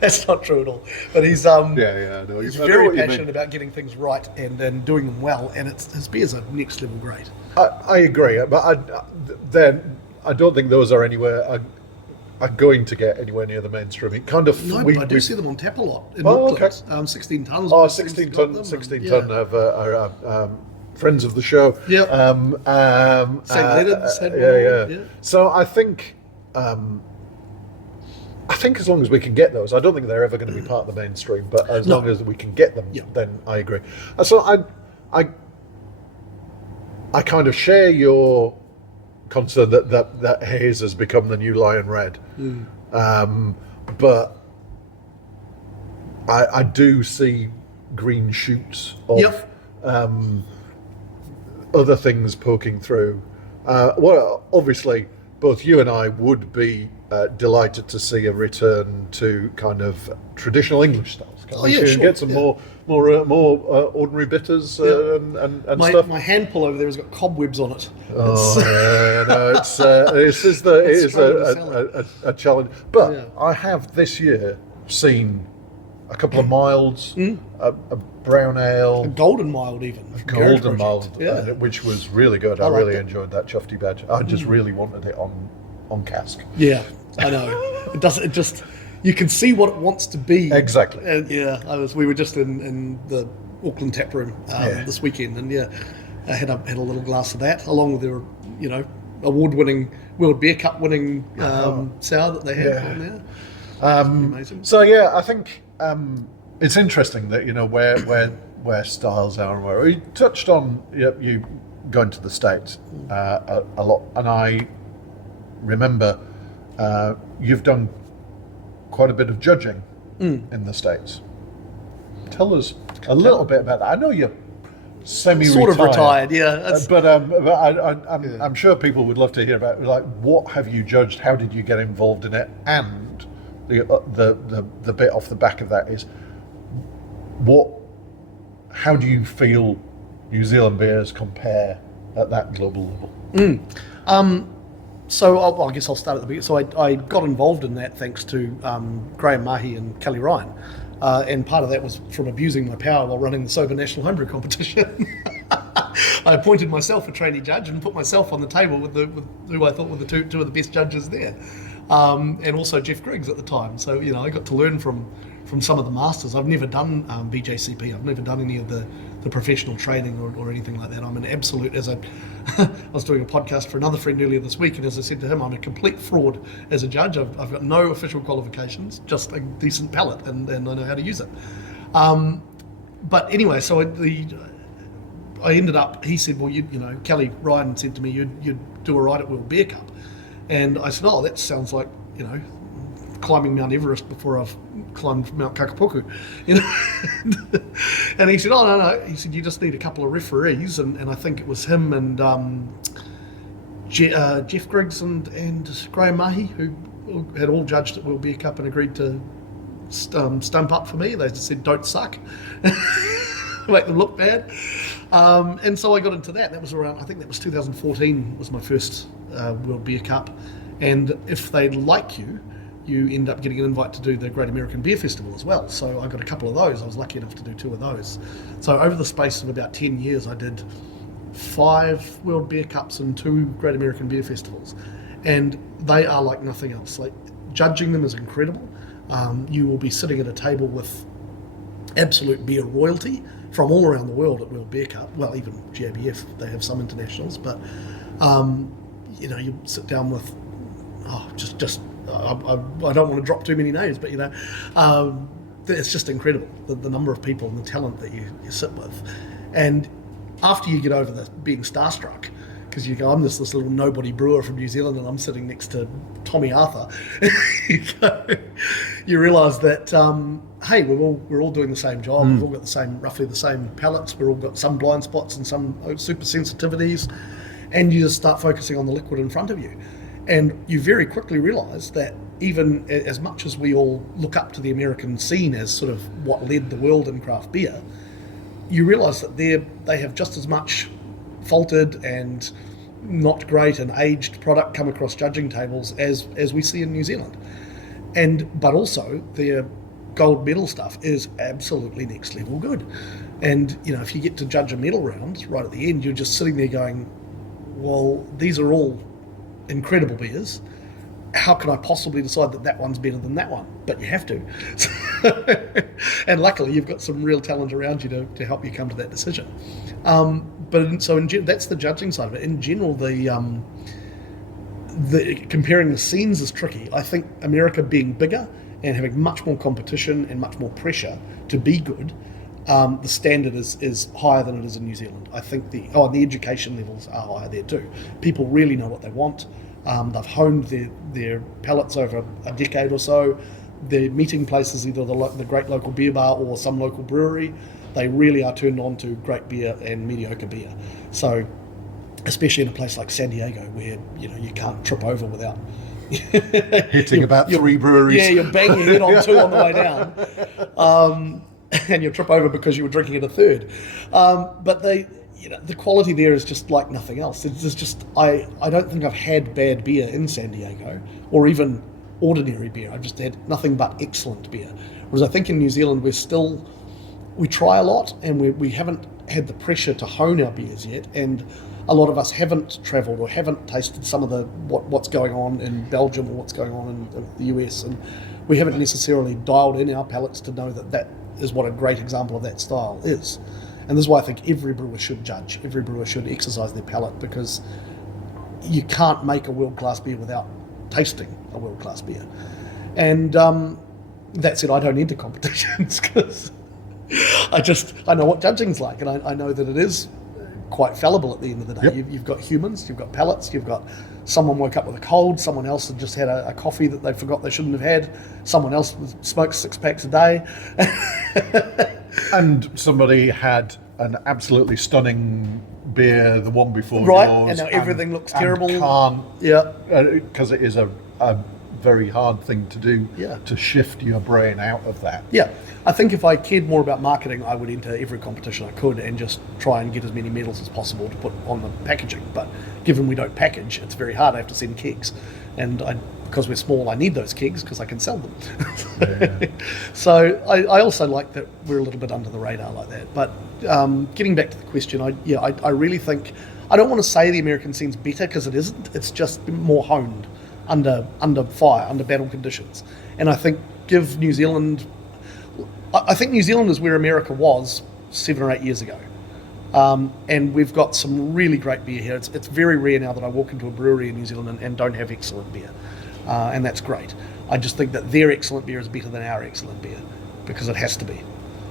That's not true at all. But he's he's very passionate about getting things right and doing them well. And his beers are next level great. I agree, but I don't think those are anywhere. Are going to get anywhere near the mainstream. It kind of but I do see them on tap a lot. In okay. 16 tons. Oh, 16 ton are friends of the show. Yeah. St. Leonard's had one. Yeah. So I think as long as we can get those, I don't think they're ever going to be part of the mainstream. But as long as we can get them, then I agree. So I kind of share your concern that haze has become the new Lion Red, but I do see green shoots of other things poking through. Well, obviously, both you and I would be delighted to see a return to kind of traditional English styles. Get some more ordinary bitters and stuff. My hand pull over there has got cobwebs on it. It is a challenge. But I have this year seen a couple of milds, a brown ale, a golden mild even. A golden mild, which was really good. I really enjoyed that Chufty Badge. I just really wanted it on cask. Yeah, I know. It just you can see what it wants to be. Exactly. And we were just in the Auckland tap room this weekend, and I had a little glass of that along with their award-winning World Beer Cup winning sour that they had on there. Amazing. So I think it's interesting that where styles are and where we touched on you going to the States a lot, and I remember you've done quite a bit of judging in the States. Tell us a little bit about that. I know you're semi-retired, sort of retired, but I'm sure people would love to hear about what have you judged, how did you get involved in it, and the bit off the back of that is how do you feel New Zealand beers compare at that global level? So I guess I'll start at the beginning. So I got involved in that thanks to Graham Mahi and Kelly Ryan. And part of that was from abusing my power while running the SOBA National Homebrew Competition. I appointed myself a trainee judge and put myself on the table with who I thought were the two of the best judges there. And also Jeff Griggs at the time. So, I got to learn from some of the masters. I've never done BJCP. I've never done any of the professional training or anything like that. I'm an absolute, I was doing a podcast for another friend earlier this week, and as I said to him, I'm a complete fraud as a judge. I've got no official qualifications, just a decent palate, and I know how to use it. But anyway, so I ended up, he said, well, Kelly Ryan said to me, you'd do all right at World Beer Cup. And I said, oh, that sounds like, climbing Mount Everest before I've climbed Mount Kakapuku, And he said, oh, no. He said, you just need a couple of referees. And I think it was him and Jeff Griggs and Graham Mahi, who had all judged at World Beer Cup and agreed to stump up for me. They just said, don't suck. Make them look bad. And so I got into that. That was around, I think that was 2014 was my first World Beer Cup. And if they like you end up getting an invite to do the Great American Beer Festival as well. So I got a couple of those. I was lucky enough to do 2 of those. So over the space of about 10 years, I did 5 World Beer Cups and 2 Great American Beer Festivals. And they are like nothing else. Like, judging them is incredible. You will be sitting at a table with absolute beer royalty from all around the world at World Beer Cup. Well, even GABF, they have some internationals, but you sit down with I don't want to drop too many names, but it's just incredible the number of people and the talent that you sit with. And after you get over being starstruck, because you go, I'm this little nobody brewer from New Zealand and I'm sitting next to Tommy Arthur, you realise that hey, we're all doing the same job. We've all got roughly the same palates. We've all got some blind spots and some super sensitivities, and you just start focusing on the liquid in front of you. And you very quickly realise that even as much as we all look up to the American scene as sort of what led the world in craft beer, you realise that they have just as much faulted and not great and aged product come across judging tables as we see in New Zealand. But also their gold medal stuff is absolutely next level good. And if you get to judge a medal round right at the end, you're just sitting there going, well, these are all incredible beers. How can I possibly decide that one's better than that one? But you have to. And luckily, you've got some real talent around you to help you come to that decision. That's the judging side of it. In general, the comparing the scenes is tricky. I think America being bigger and having much more competition and much more pressure to be good, the standard is higher than it is in New Zealand. I think the education levels are higher there too. People really know what they want. They've honed their palates over a decade or so. Their meeting places, either the great local beer bar or some local brewery, they really are turned on to great beer and mediocre beer. So, especially in a place like San Diego, where you can't trip over without hitting about 3 breweries. Yeah, you're banging your head on 2 on the way down, and you'll trip over because you were drinking at a third. But the quality there is just like nothing else. It's just I don't think I've had bad beer in San Diego, or even ordinary beer. I've just had nothing but excellent beer. Whereas I think in New Zealand we try a lot, and we haven't had the pressure to hone our beers yet, and a lot of us haven't travelled or haven't tasted some of what's going on in Belgium or what's going on in the US, and we haven't necessarily dialed in our palates to know that is what a great example of that style is. And this is why I think every brewer should judge. Every brewer should exercise their palate, because you can't make a world-class beer without tasting a world-class beer. And that said, I don't enter competitions because I know what judging's like, and I know that it is quite fallible at the end of the day. Yep. You've got humans, you've got palates, you've got someone woke up with a cold, someone else had just had a coffee that they forgot they shouldn't have had, someone else smokes 6 packs a day. And somebody had an absolutely stunning beer the one before right, yours. and now everything looks terrible. Because it is a very hard thing to do, to shift your brain out of that. Yeah, I think if I cared more about marketing, I would enter every competition I could and just try and get as many medals as possible to put on the packaging. But given we don't package, it's very hard. I have to send kegs, and because we're small, I need those kegs because I can sell them. Yeah. So I also like that we're a little bit under the radar like that. But getting back to the question, I really think, I don't want to say the American scene's better, because it isn't. It's just more honed under fire, under battle conditions. And I think New Zealand is where America was 7 or 8 years ago. And we've got some really great beer here. It's very rare now that I walk into a brewery in New Zealand and don't have excellent beer. And that's great. I just think that their excellent beer is better than our excellent beer, because it has to be.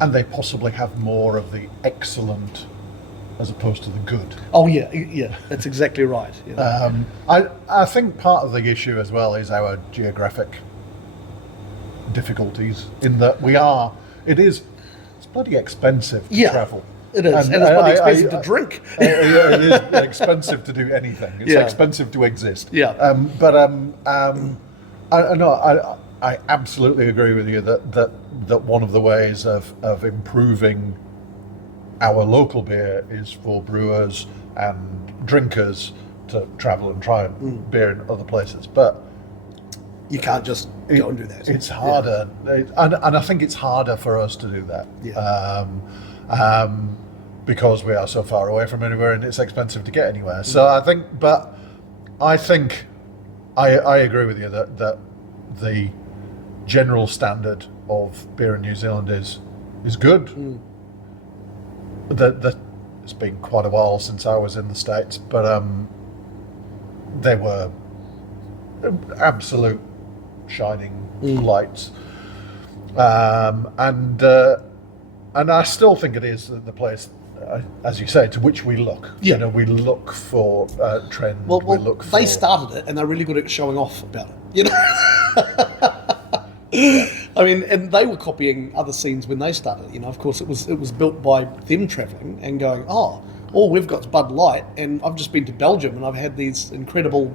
And they possibly have more of the excellent as opposed to the good. Oh yeah, that's exactly right. I think part of the issue as well is our geographic difficulties, in that it's bloody expensive to travel. It is, and it's bloody expensive to drink. It is expensive to do anything. It's expensive to exist. I absolutely agree with you that one of the ways of improving our local beer is for brewers and drinkers to travel and try beer in other places. But you can't just go and do that. It's harder, and I think it's harder for us to do that. Because we are so far away from anywhere, and it's expensive to get anywhere. So I think I agree with you that the general standard of beer in New Zealand is is good. That it's been quite a while since I was in the States, but they were absolute shining lights, and I still think it is the place, as you say, to which we look. Yeah. You know, we look for trends. Well, we look for... they started it, and they're really good at showing off about it. You know, I mean, and they were copying other scenes when they started. You know, of course, it was built by them travelling and going, all we've got is Bud Light, and I've just been to Belgium and I've had these incredible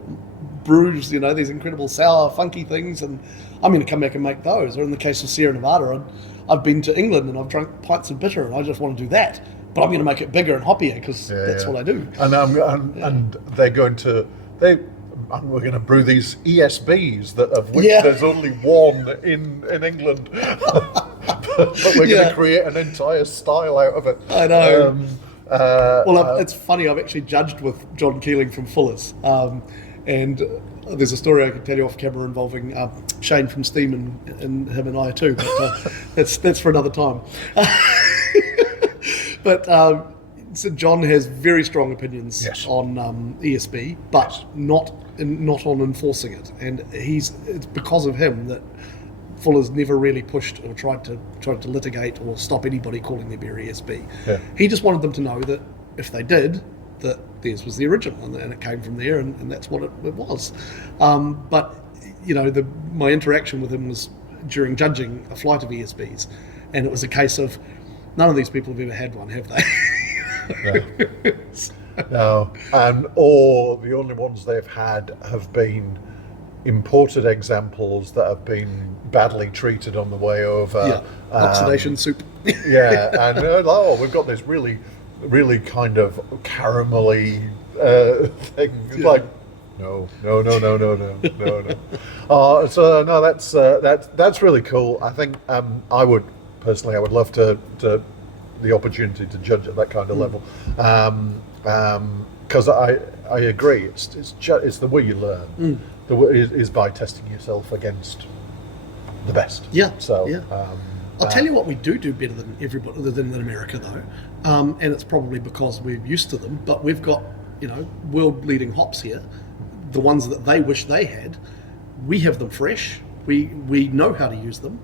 brews, you know, these incredible sour, funky things, and I'm going to come back and make those. Or in the case of Sierra Nevada, I've been to England and I've drunk pints of bitter, and I just want to do that. But I'm going to make it bigger and hoppier because that's what I do. And they're going to and we're going to brew these ESBs of which there's only one in England, but we're going to create an entire style out of it. I know. It's funny. I've actually judged with John Keeling from Fuller's, and there's a story I can tell you off camera involving Shane from Steam and him and I too. But that's for another time. But so John has very strong opinions on ESB, but not on enforcing it, and it's because of him that Fuller's never really pushed or tried to litigate or stop anybody calling their beer ESB. Yeah. He just wanted them to know that if they did, that theirs was the original, and it came from there, and that's what it was. But you know, my interaction with him was during judging a flight of ESBs, and it was a case of none of these people have ever had one, have they? No. Or the only ones they've had have been imported examples that have been badly treated on the way over. Oxidation soup. And we've got this really, really kind of caramelly thing. Yeah. Like, no. So no, that's really cool. I think I would love to the opportunity to judge at that kind of level, because I agree. It's the way you learn. The way is by testing yourself against the best. Yeah. So I'll tell you what we do better than everybody than America though, and it's probably because we're used to them. But we've got world leading hops here, the ones that they wish they had. We have them fresh. We know how to use them.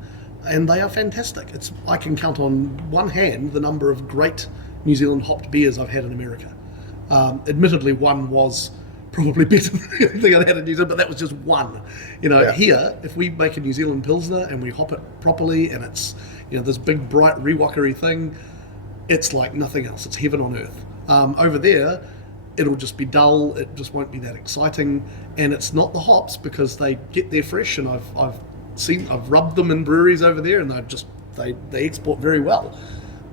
And they are fantastic. I can count on one hand the number of great New Zealand hopped beers I've had in America. Admittedly, one was probably better than anything I'd had in New Zealand, but that was just one. Here, if we make a New Zealand Pilsner and we hop it properly, and it's this big bright Brewaucracy thing, it's like nothing else. It's heaven on earth. Over there, it'll just be dull. It just won't be that exciting, and it's not the hops because they get there fresh, and I've rubbed them in breweries over there, and they export very well.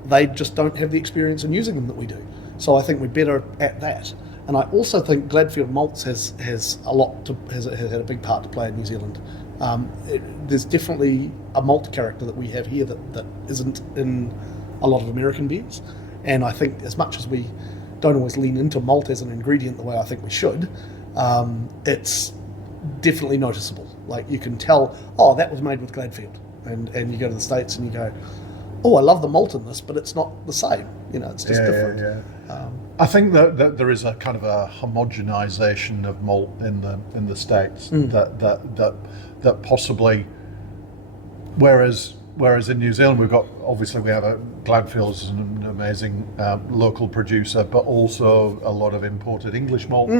They just don't have the experience in using them that we do. So I think we're better at that. And I also think Gladfield Malts has had a big part to play in New Zealand. There's definitely a malt character that we have here that isn't in a lot of American beers. And I think as much as we don't always lean into malt as an ingredient the way I think we should, it's definitely noticeable. Like you can tell, that was made with Gladfield, and you go to the States and you go, I love the malt in this, but it's not the same. It's just different. Yeah. I think that there is a kind of a homogenization of malt in the States that possibly, whereas in New Zealand we have Gladfield's an amazing local producer, but also a lot of imported English malt.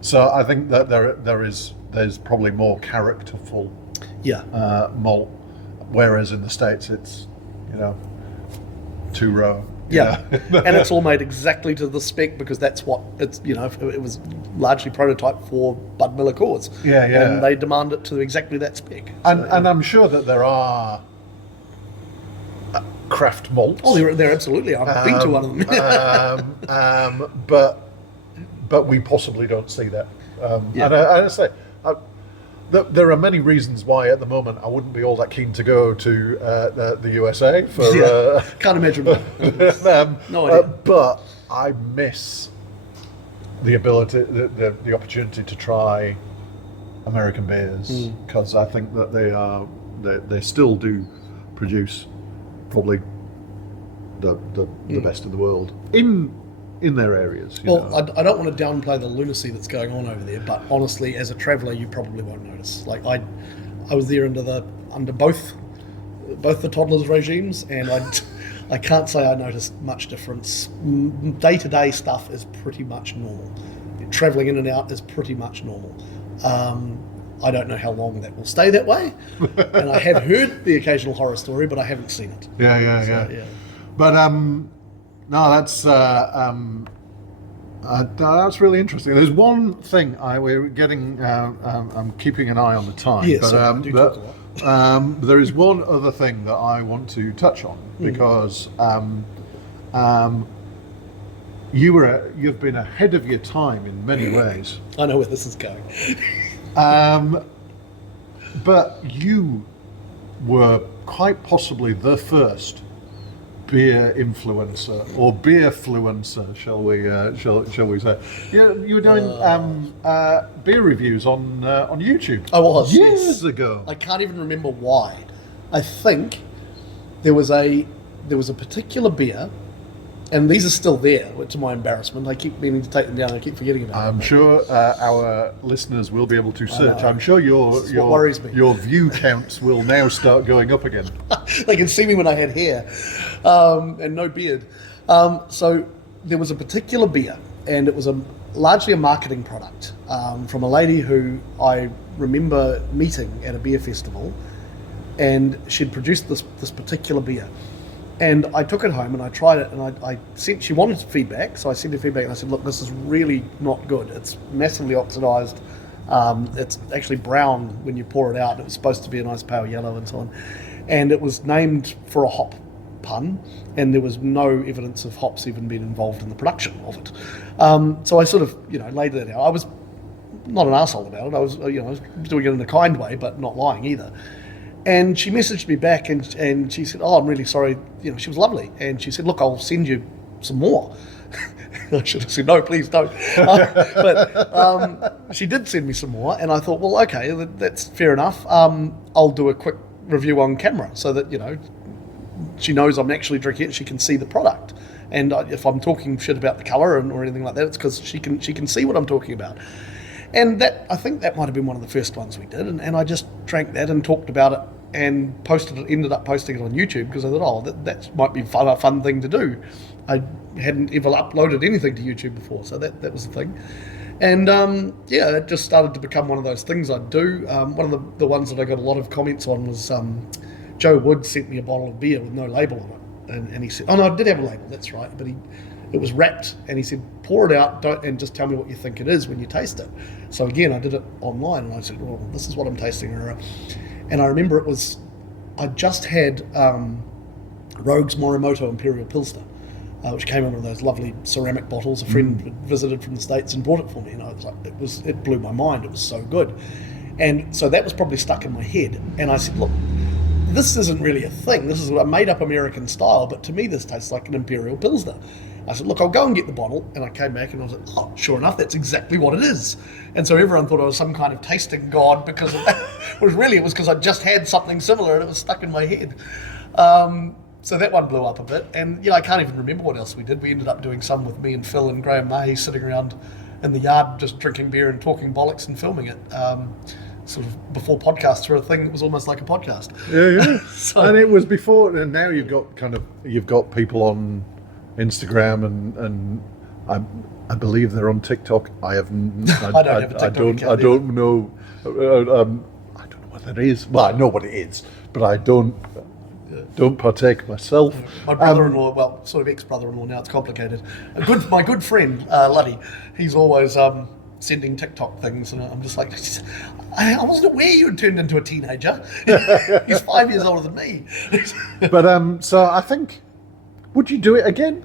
So I think that there's probably more characterful malt, whereas in the States it's 2-row. And it's all made exactly to the spec because that's what it's. It was largely prototyped for Bud Miller Coors. And they demand it to exactly that spec. And I'm sure that there are craft malts. There absolutely are. I've been to one of them. But we possibly don't see that. And I say, there are many reasons why at the moment I wouldn't be all that keen to go to the USA for. Can't imagine. No idea. But I miss the ability, the opportunity to try American beers because I think that they still do produce probably the best in the world in their areas. you Well, know. I don't want to downplay the lunacy that's going on over there, but honestly, as a traveller, you probably won't notice. Like I was there under both the toddlers regimes, and I can't say I noticed much difference. Day-to-day stuff is pretty much normal. Travelling in and out is pretty much normal. I don't know how long that will stay that way, and I have heard the occasional horror story, but I haven't seen it. Yeah. But no, that's really interesting. There's one thing we're getting. I'm keeping an eye on the time. Yes, but, do talk a lot. there is one other thing that I want to touch on because you've been ahead of your time in many ways. I know where this is going. But you were quite possibly the first beer influencer or beerfluencer, shall we say? You were doing beer reviews on YouTube. I was years ago. I can't even remember why. I think there was a particular beer, and these are still there, to my embarrassment. I keep meaning to take them down. I keep forgetting about them. I'm sure our listeners will be able to search. I'm sure This is what worries me. your view counts will now start going up again. They can see me when I had hair and no beard. So there was a particular beer, and it was largely a marketing product from a lady who I remember meeting at a beer festival, and she'd produced this particular beer. And I took it home and I tried it, and she wanted feedback, so I sent her feedback and I said, look, this is really not good. It's massively oxidized. It's actually brown when you pour it out. It was supposed to be a nice pale yellow and so on. And it was named for a hop pun, and there was no evidence of hops even being involved in the production of it. So I sort of, laid that out. I was not an arsehole about it. I was doing it in a kind way, but not lying either. And she messaged me back and she said, oh, I'm really sorry. She was lovely. And she said, look, I'll send you some more. I should have said, no, please don't. But she did send me some more. And I thought, well, okay, that's fair enough. I'll do a quick review on camera so that, she knows I'm actually drinking it and she can see the product. And if I'm talking shit about the colour or anything like that, it's because she can see what I'm talking about. And I think that might have been one of the first ones we did. And I just drank that and talked about it and ended up posting it on YouTube because I thought, that might be a fun thing to do. I hadn't ever uploaded anything to YouTube before, so that was the thing. And it just started to become one of those things I'd do. One of the ones that I got a lot of comments on was Joe Wood sent me a bottle of beer with no label on it. And he said, oh no, it did have a label, that's right, but it was wrapped, and he said, pour it out and just tell me what you think it is when you taste it. So again, I did it online, and I said, well, this is what I'm tasting. And I remember I just had Rogue's Morimoto Imperial Pilsner, which came in one of those lovely ceramic bottles. A friend had visited from the States and brought it for me, and I was like, it blew my mind. It was so good. And so that was probably stuck in my head. And I said, look, this isn't really a thing. This is a made-up American style, but to me this tastes like an Imperial Pilsner. I said, look, I'll go and get the bottle. And I came back and I was like, oh, sure enough, that's exactly what it is. And so everyone thought I was some kind of tasting god because of that. It was because I just had something similar and it was stuck in my head. So that one blew up a bit. And I can't even remember what else we did. We ended up doing some with me and Phil and Graham Mahy sitting around in the yard just drinking beer and talking bollocks and filming it. Sort of before podcasts were a thing, it was almost like a podcast. Yeah. And it was before, and now you've got people on Instagram and I believe they're on TikTok. I don't have a TikTok account. I don't know. I don't know what that is. Well, I know what it is, but I don't partake myself. My brother-in-law, sort of ex-brother-in-law now. It's complicated. My good friend Luddy, he's always sending TikTok things, and I'm just like, I wasn't aware you had turned into a teenager. He's 5 years older than me. But so I think, would you do it again?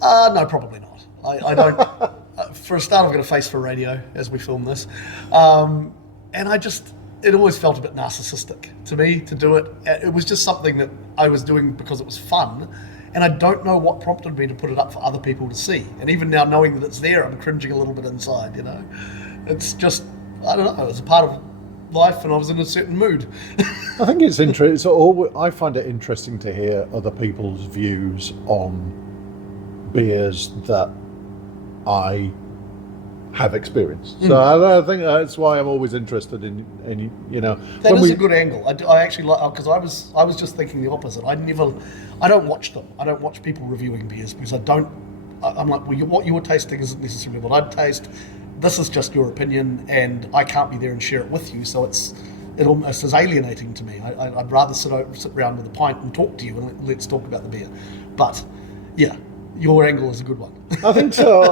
No, probably not. I don't. For a start, I've got a face for radio as we film this, and it always felt a bit narcissistic to me to do it. It was just something that I was doing because it was fun, and I don't know what prompted me to put it up for other people to see. And even now, knowing that it's there, I'm cringing a little bit inside. It's just, I don't know. It's a part of life and I was in a certain mood. I think it's interesting. So I find it interesting to hear other people's views on beers that I have experienced. So I think that's why I'm always interested in That is a good angle. I actually like, because I was just thinking the opposite. I don't watch them. I don't watch people reviewing beers because I'm like, well, what you're tasting isn't necessarily what I'd taste. This is just your opinion, and I can't be there and share it with you. So it almost is alienating to me. I'd rather sit around with a pint and talk to you and let's talk about the beer. But yeah, your angle is a good one. I think so.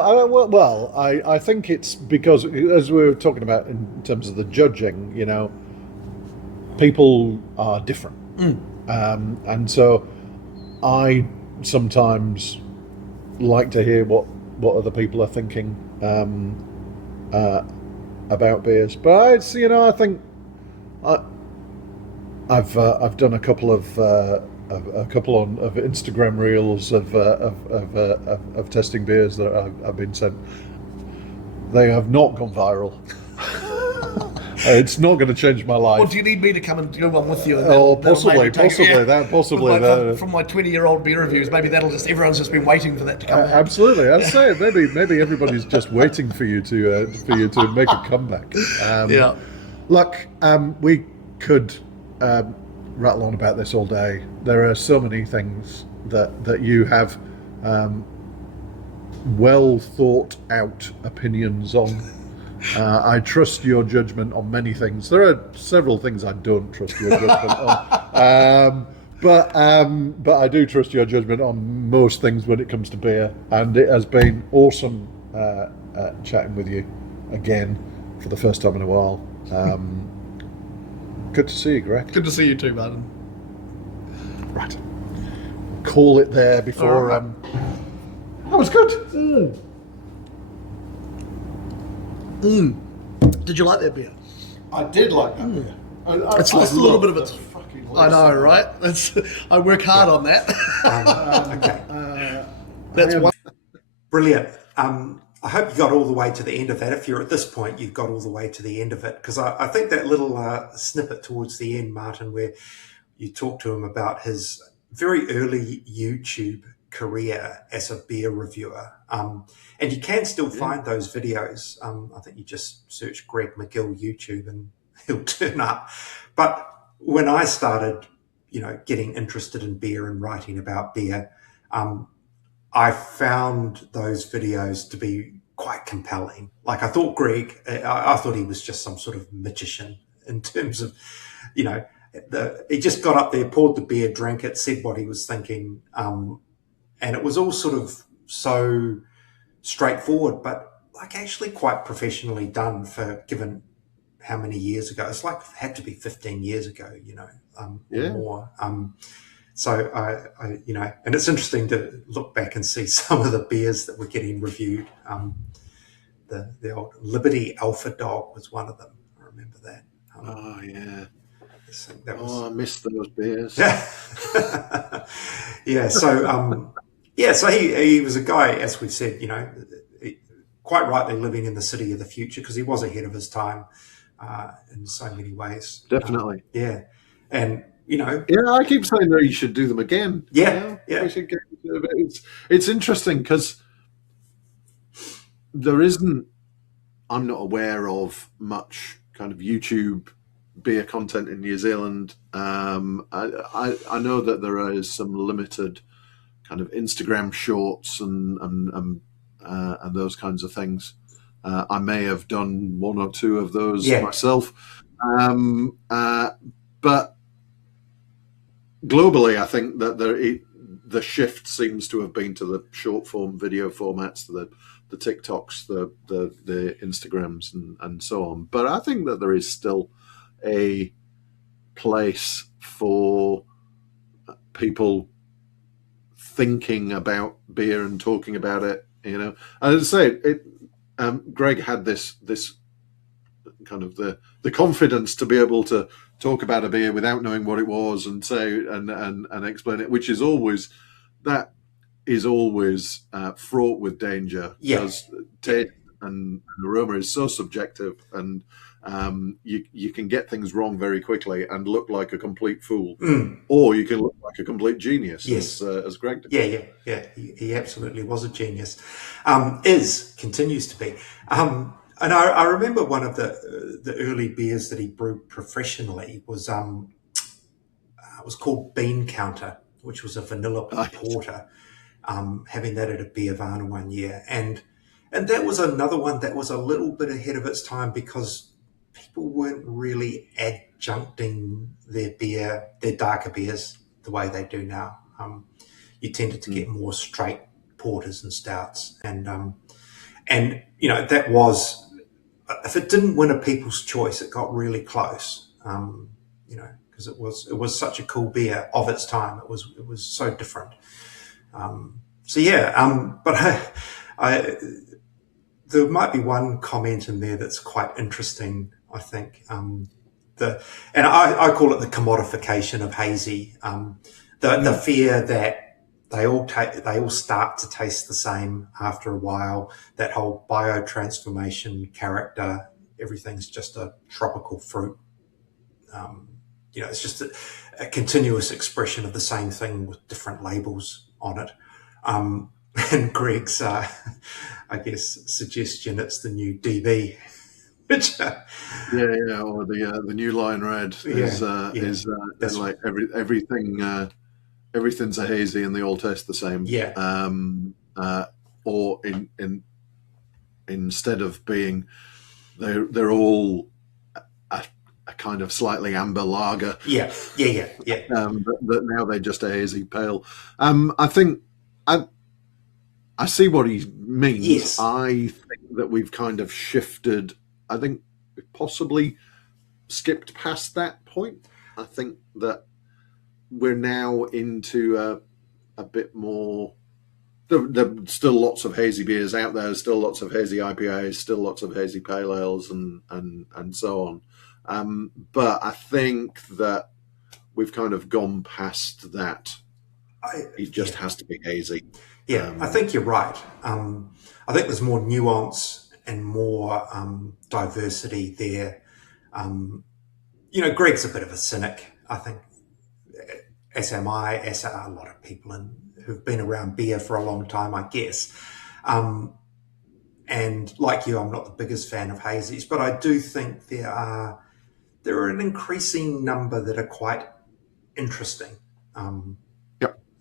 I think it's because, as we were talking about in terms of the judging, people are different. And so I sometimes like to hear what other people are thinking about beers. But I think I've done a couple of Instagram reels of testing beers that I've been sent. They have not gone viral. It's not going to change my life. Well, do you need me to come and do one with you? Possibly that. From my 20-year-old beer reviews, maybe everyone's just been waiting for that to come out. Absolutely, I'd say maybe everybody's just waiting for you to make a comeback. Look, we could rattle on about this all day. There are so many things that you have well thought out opinions on. I trust your judgment on many things. There are several things I don't trust your judgment on, but I do trust your judgment on most things when it comes to beer. And it has been awesome chatting with you again for the first time in a while. Good to see you, Greg. Good to see you too, Martin. Right. Call it there before. That was good. Did you like that beer? I did like that beer. It's lost a little bit of its. I know, right? I work hard on that. Okay. That's one. Brilliant. I hope you got all the way to the end of that. If you're at this point, you've got all the way to the end of it. Because I think that little snippet towards the end, Martin, where you talk to him about his very early YouTube career as a beer reviewer. And you can still find those videos. I think you just search Greig McGill YouTube and he'll turn up. But when I started, getting interested in beer and writing about beer, I found those videos to be quite compelling. Like I thought Greig, I thought he was just some sort of magician in terms of, he just got up there, poured the beer, drank it, said what he was thinking. And it was all sort of so straightforward, but like actually quite professionally done for given how many years ago. It's like it had to be 15 years ago, or more. So I and it's interesting to look back and see some of the beers that were getting reviewed. The old Liberty Alpha Dog was one of them. I remember that. That was... I missed those beers. Yeah. So he was a guy, as we've said, quite rightly living in the city of the future because he was ahead of his time in so many ways. Definitely. And I keep saying that you should do them again. We should get into it. It's interesting because I'm not aware of much kind of YouTube beer content in New Zealand. I know that there is some limited kind of Instagram shorts and those kinds of things. I may have done one or two of those myself, but globally, I think that the shift seems to have been to the short form video formats, to the TikToks, the Instagrams, and so on. But I think that there is still a place for people thinking about beer and talking about it. And as I say, Greig had this kind of the confidence to be able to talk about a beer without knowing what it was and say and explain it, which is always fraught with danger because taste and aroma is so subjective, and you can get things wrong very quickly and look like a complete fool, Mm. or you can look like a complete genius, Yes. as Greg did. Yeah. He absolutely was a genius. Continues to be. And I remember one of the early beers that he brewed professionally was it was called Bean Counter, which was a vanilla porter. Having that at a Beervana one year, and that was another one that was a little bit ahead of its time because people weren't really adjuncting their darker beers the way they do now. You tended to get more straight porters and stouts, and that was, if it didn't win a People's Choice, it got really close. Because it was such a cool beer of its time. It was so different. But I there might be one comment in there that's quite interesting. I think I call it the commodification of hazy. The fear that they all start to taste the same after a while. That whole biotransformation character, everything's just a tropical fruit. It's just a continuous expression of the same thing with different labels on it. And Greg's, I guess, suggestion, it's the new DB, which or the new Lion Red is like everything's a hazy and they all taste the same. Or instead of being, they're all a kind of slightly amber lager. But now they're just a hazy pale. I think I see what he means. Yes. I think that we've kind of shifted. I think we possibly skipped past that point. I think that we're now into a bit more. There's still lots of hazy beers out there. There's still lots of hazy IPAs. Still lots of hazy pale ales and so on. But I think that we've kind of gone past that. It just has to be hazy. Yeah, I think you're right. I think there's more nuance and more diversity there. Greg's a bit of a cynic, I think, as am I, as are a lot of people who've been around beer for a long time, I guess. And like you, I'm not the biggest fan of hazies, but I do think there are an increasing number that are quite interesting,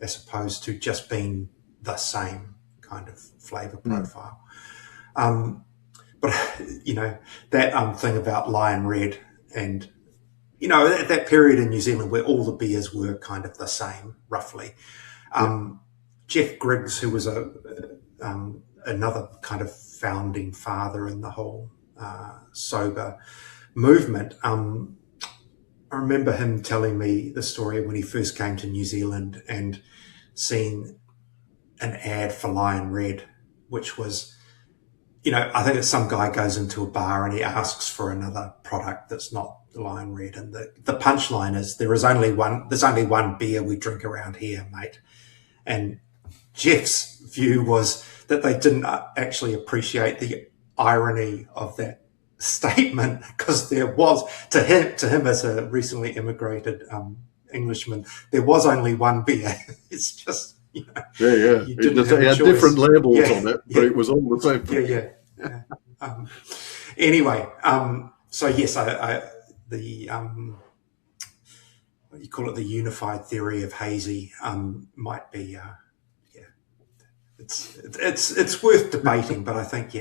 as opposed to just being the same kind of flavor profile. But that thing about Lion Red and that period in New Zealand where all the beers were kind of the same roughly. Jeff Griggs, who was another kind of founding father in the whole SOBA movement, I remember him telling me the story when he first came to New Zealand and seeing an ad for Lion Red, which was, I think it's some guy goes into a bar and he asks for another product that's not the Lion Red, and the punchline is there's only one beer we drink around here, mate. And Jeff's view was that they didn't actually appreciate the irony of that statement, because there was, to him as a recently immigrated Englishman, there was only one beer. It's just, he had different labels on it, but it was all the same. Anyway, so yes, what you call it, the unified theory of hazy might be, it's worth debating, but I think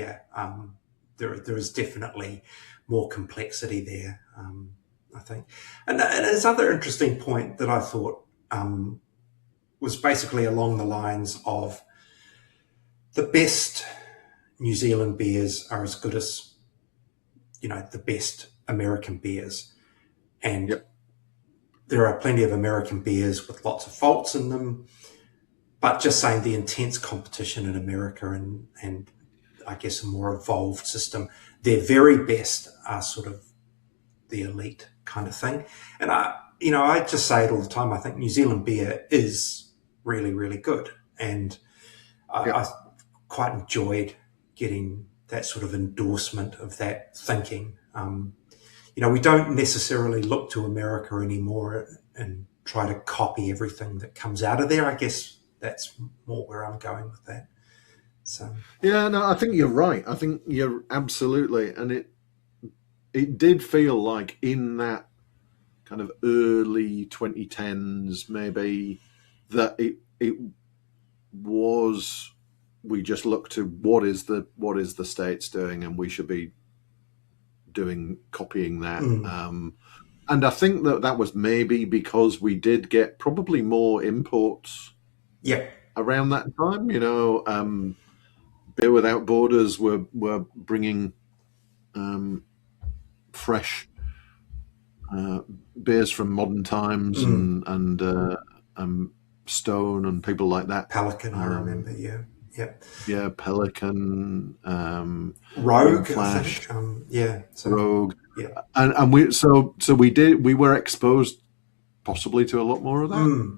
there is definitely more complexity there. I think, and there's another interesting point that I thought was basically along the lines of the best New Zealand beers are as good as the best American beers, and there are plenty of American beers with lots of faults in them, but just saying the intense competition in America and I guess a more evolved system, their very best are sort of the elite kind of thing. And I just say it all the time. I think New Zealand beer is really, really good, and I quite enjoyed getting that sort of endorsement of that thinking. we don't necessarily look to America anymore and try to copy everything that comes out of there. I guess that's more where I'm going with that. So yeah, no, I think you're right. I think you're absolutely, and it did feel like in that kind of early 2010s, maybe, that it was, we just looked to what is the States doing, and we should be copying that. And I think that was maybe because we did get probably more imports around that time. Beer Without Borders were bringing fresh beers from Modern Times and Stone and people like that. Pelican, I remember, yeah, Pelican, Rogue, Flash, I think. Rogue, yeah, and we were exposed possibly to a lot more of that,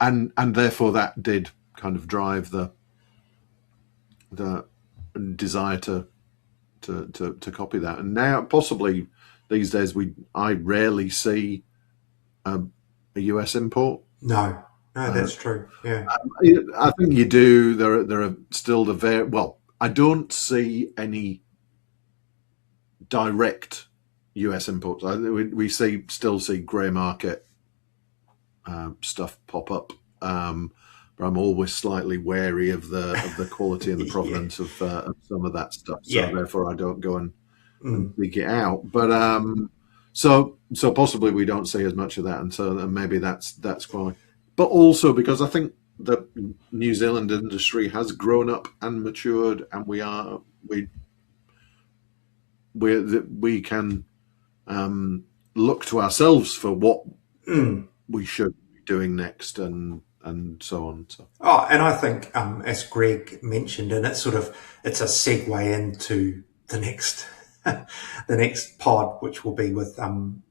and therefore that did kind of drive the desire to copy that. And now possibly these days I rarely see a US import. No, that's true. Yeah, I think you do. There are still I don't see any direct US imports. We still see grey market stuff pop up, but I'm always slightly wary of the quality and the provenance of some of that stuff. So therefore, I don't go and dig it out. But so possibly we don't see as much of that, and maybe that's why. But also because I think the New Zealand industry has grown up and matured, and we can look to ourselves for what we should be doing next, and so on. So. And I think, as Greg mentioned, and it's a segue into the next the next pod, which will be with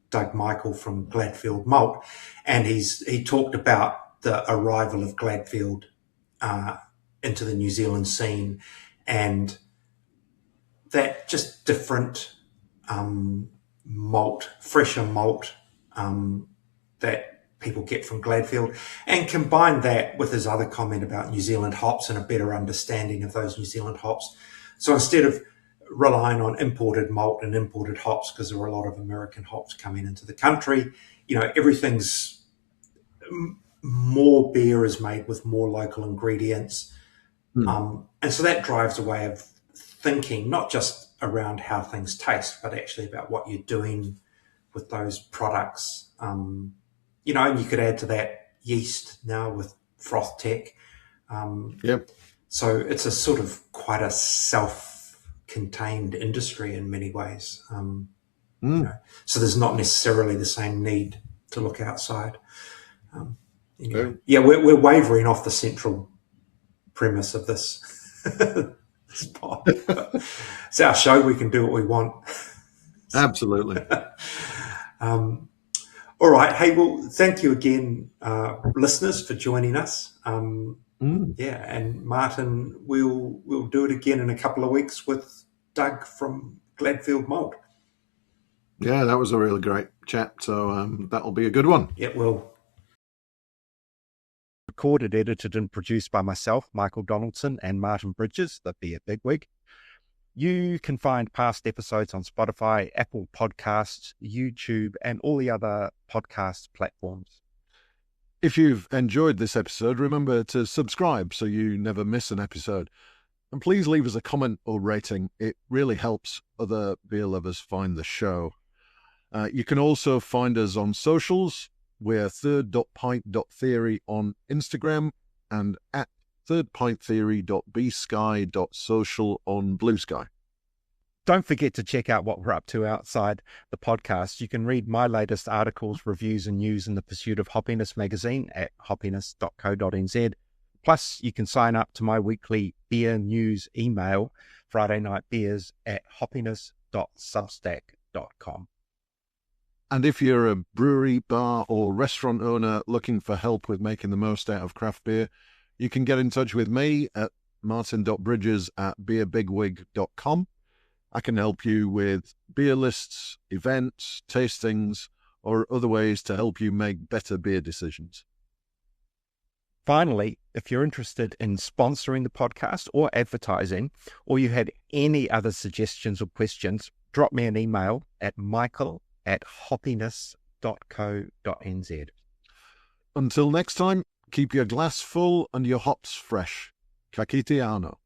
Doug Michael from Gladfield Malt, and he talked about the arrival of Gladfield into the New Zealand scene, and that just different malt, fresher malt that people get from Gladfield, and combine that with his other comment about New Zealand hops and a better understanding of those New Zealand hops. So instead of relying on imported malt and imported hops, because there are a lot of American hops coming into the country, everything's more beer is made with more local ingredients. And so that drives a way of thinking, not just around how things taste, but actually about what you're doing with those products. And you could add to that yeast now with froth tech. So it's a sort of quite a self-contained industry in many ways. So there's not necessarily the same need to look outside. We're wavering off the central premise of this spot. It's our show. We can do what we want. Absolutely. All right. Hey, well, thank you again, listeners, for joining us. And Martin, we'll do it again in a couple of weeks with Doug from Gladfield Malt. Yeah, that was a really great chat. So that'll be a good one. It will. Recorded, edited, and produced by myself, Michael Donaldson, and Martin Bridges, the Beer Bigwig. You can find past episodes on Spotify, Apple Podcasts, YouTube, and all the other podcast platforms. If you've enjoyed this episode, remember to subscribe so you never miss an episode. And please leave us a comment or rating. It really helps other beer lovers find the show. You can also find us on socials. We're third.pint.theory on Instagram and at thirdpinttheory.bsky.social on Blue Sky. Don't forget to check out what we're up to outside the podcast. You can read my latest articles, reviews, and news in the Pursuit of Hoppiness magazine at hoppiness.co.nz. Plus, you can sign up to my weekly beer news email, Friday Night Beers, at hoppiness.substack.com. And if you're a brewery, bar, or restaurant owner looking for help with making the most out of craft beer, you can get in touch with me at martin.bridges@beerbigwig.com. I can help you with beer lists, events, tastings, or other ways to help you make better beer decisions. Finally, if you're interested in sponsoring the podcast or advertising, or you had any other suggestions or questions, drop me an email at michael@hoppiness.co.nz. Until next time, keep your glass full and your hops fresh. Ka kite anō.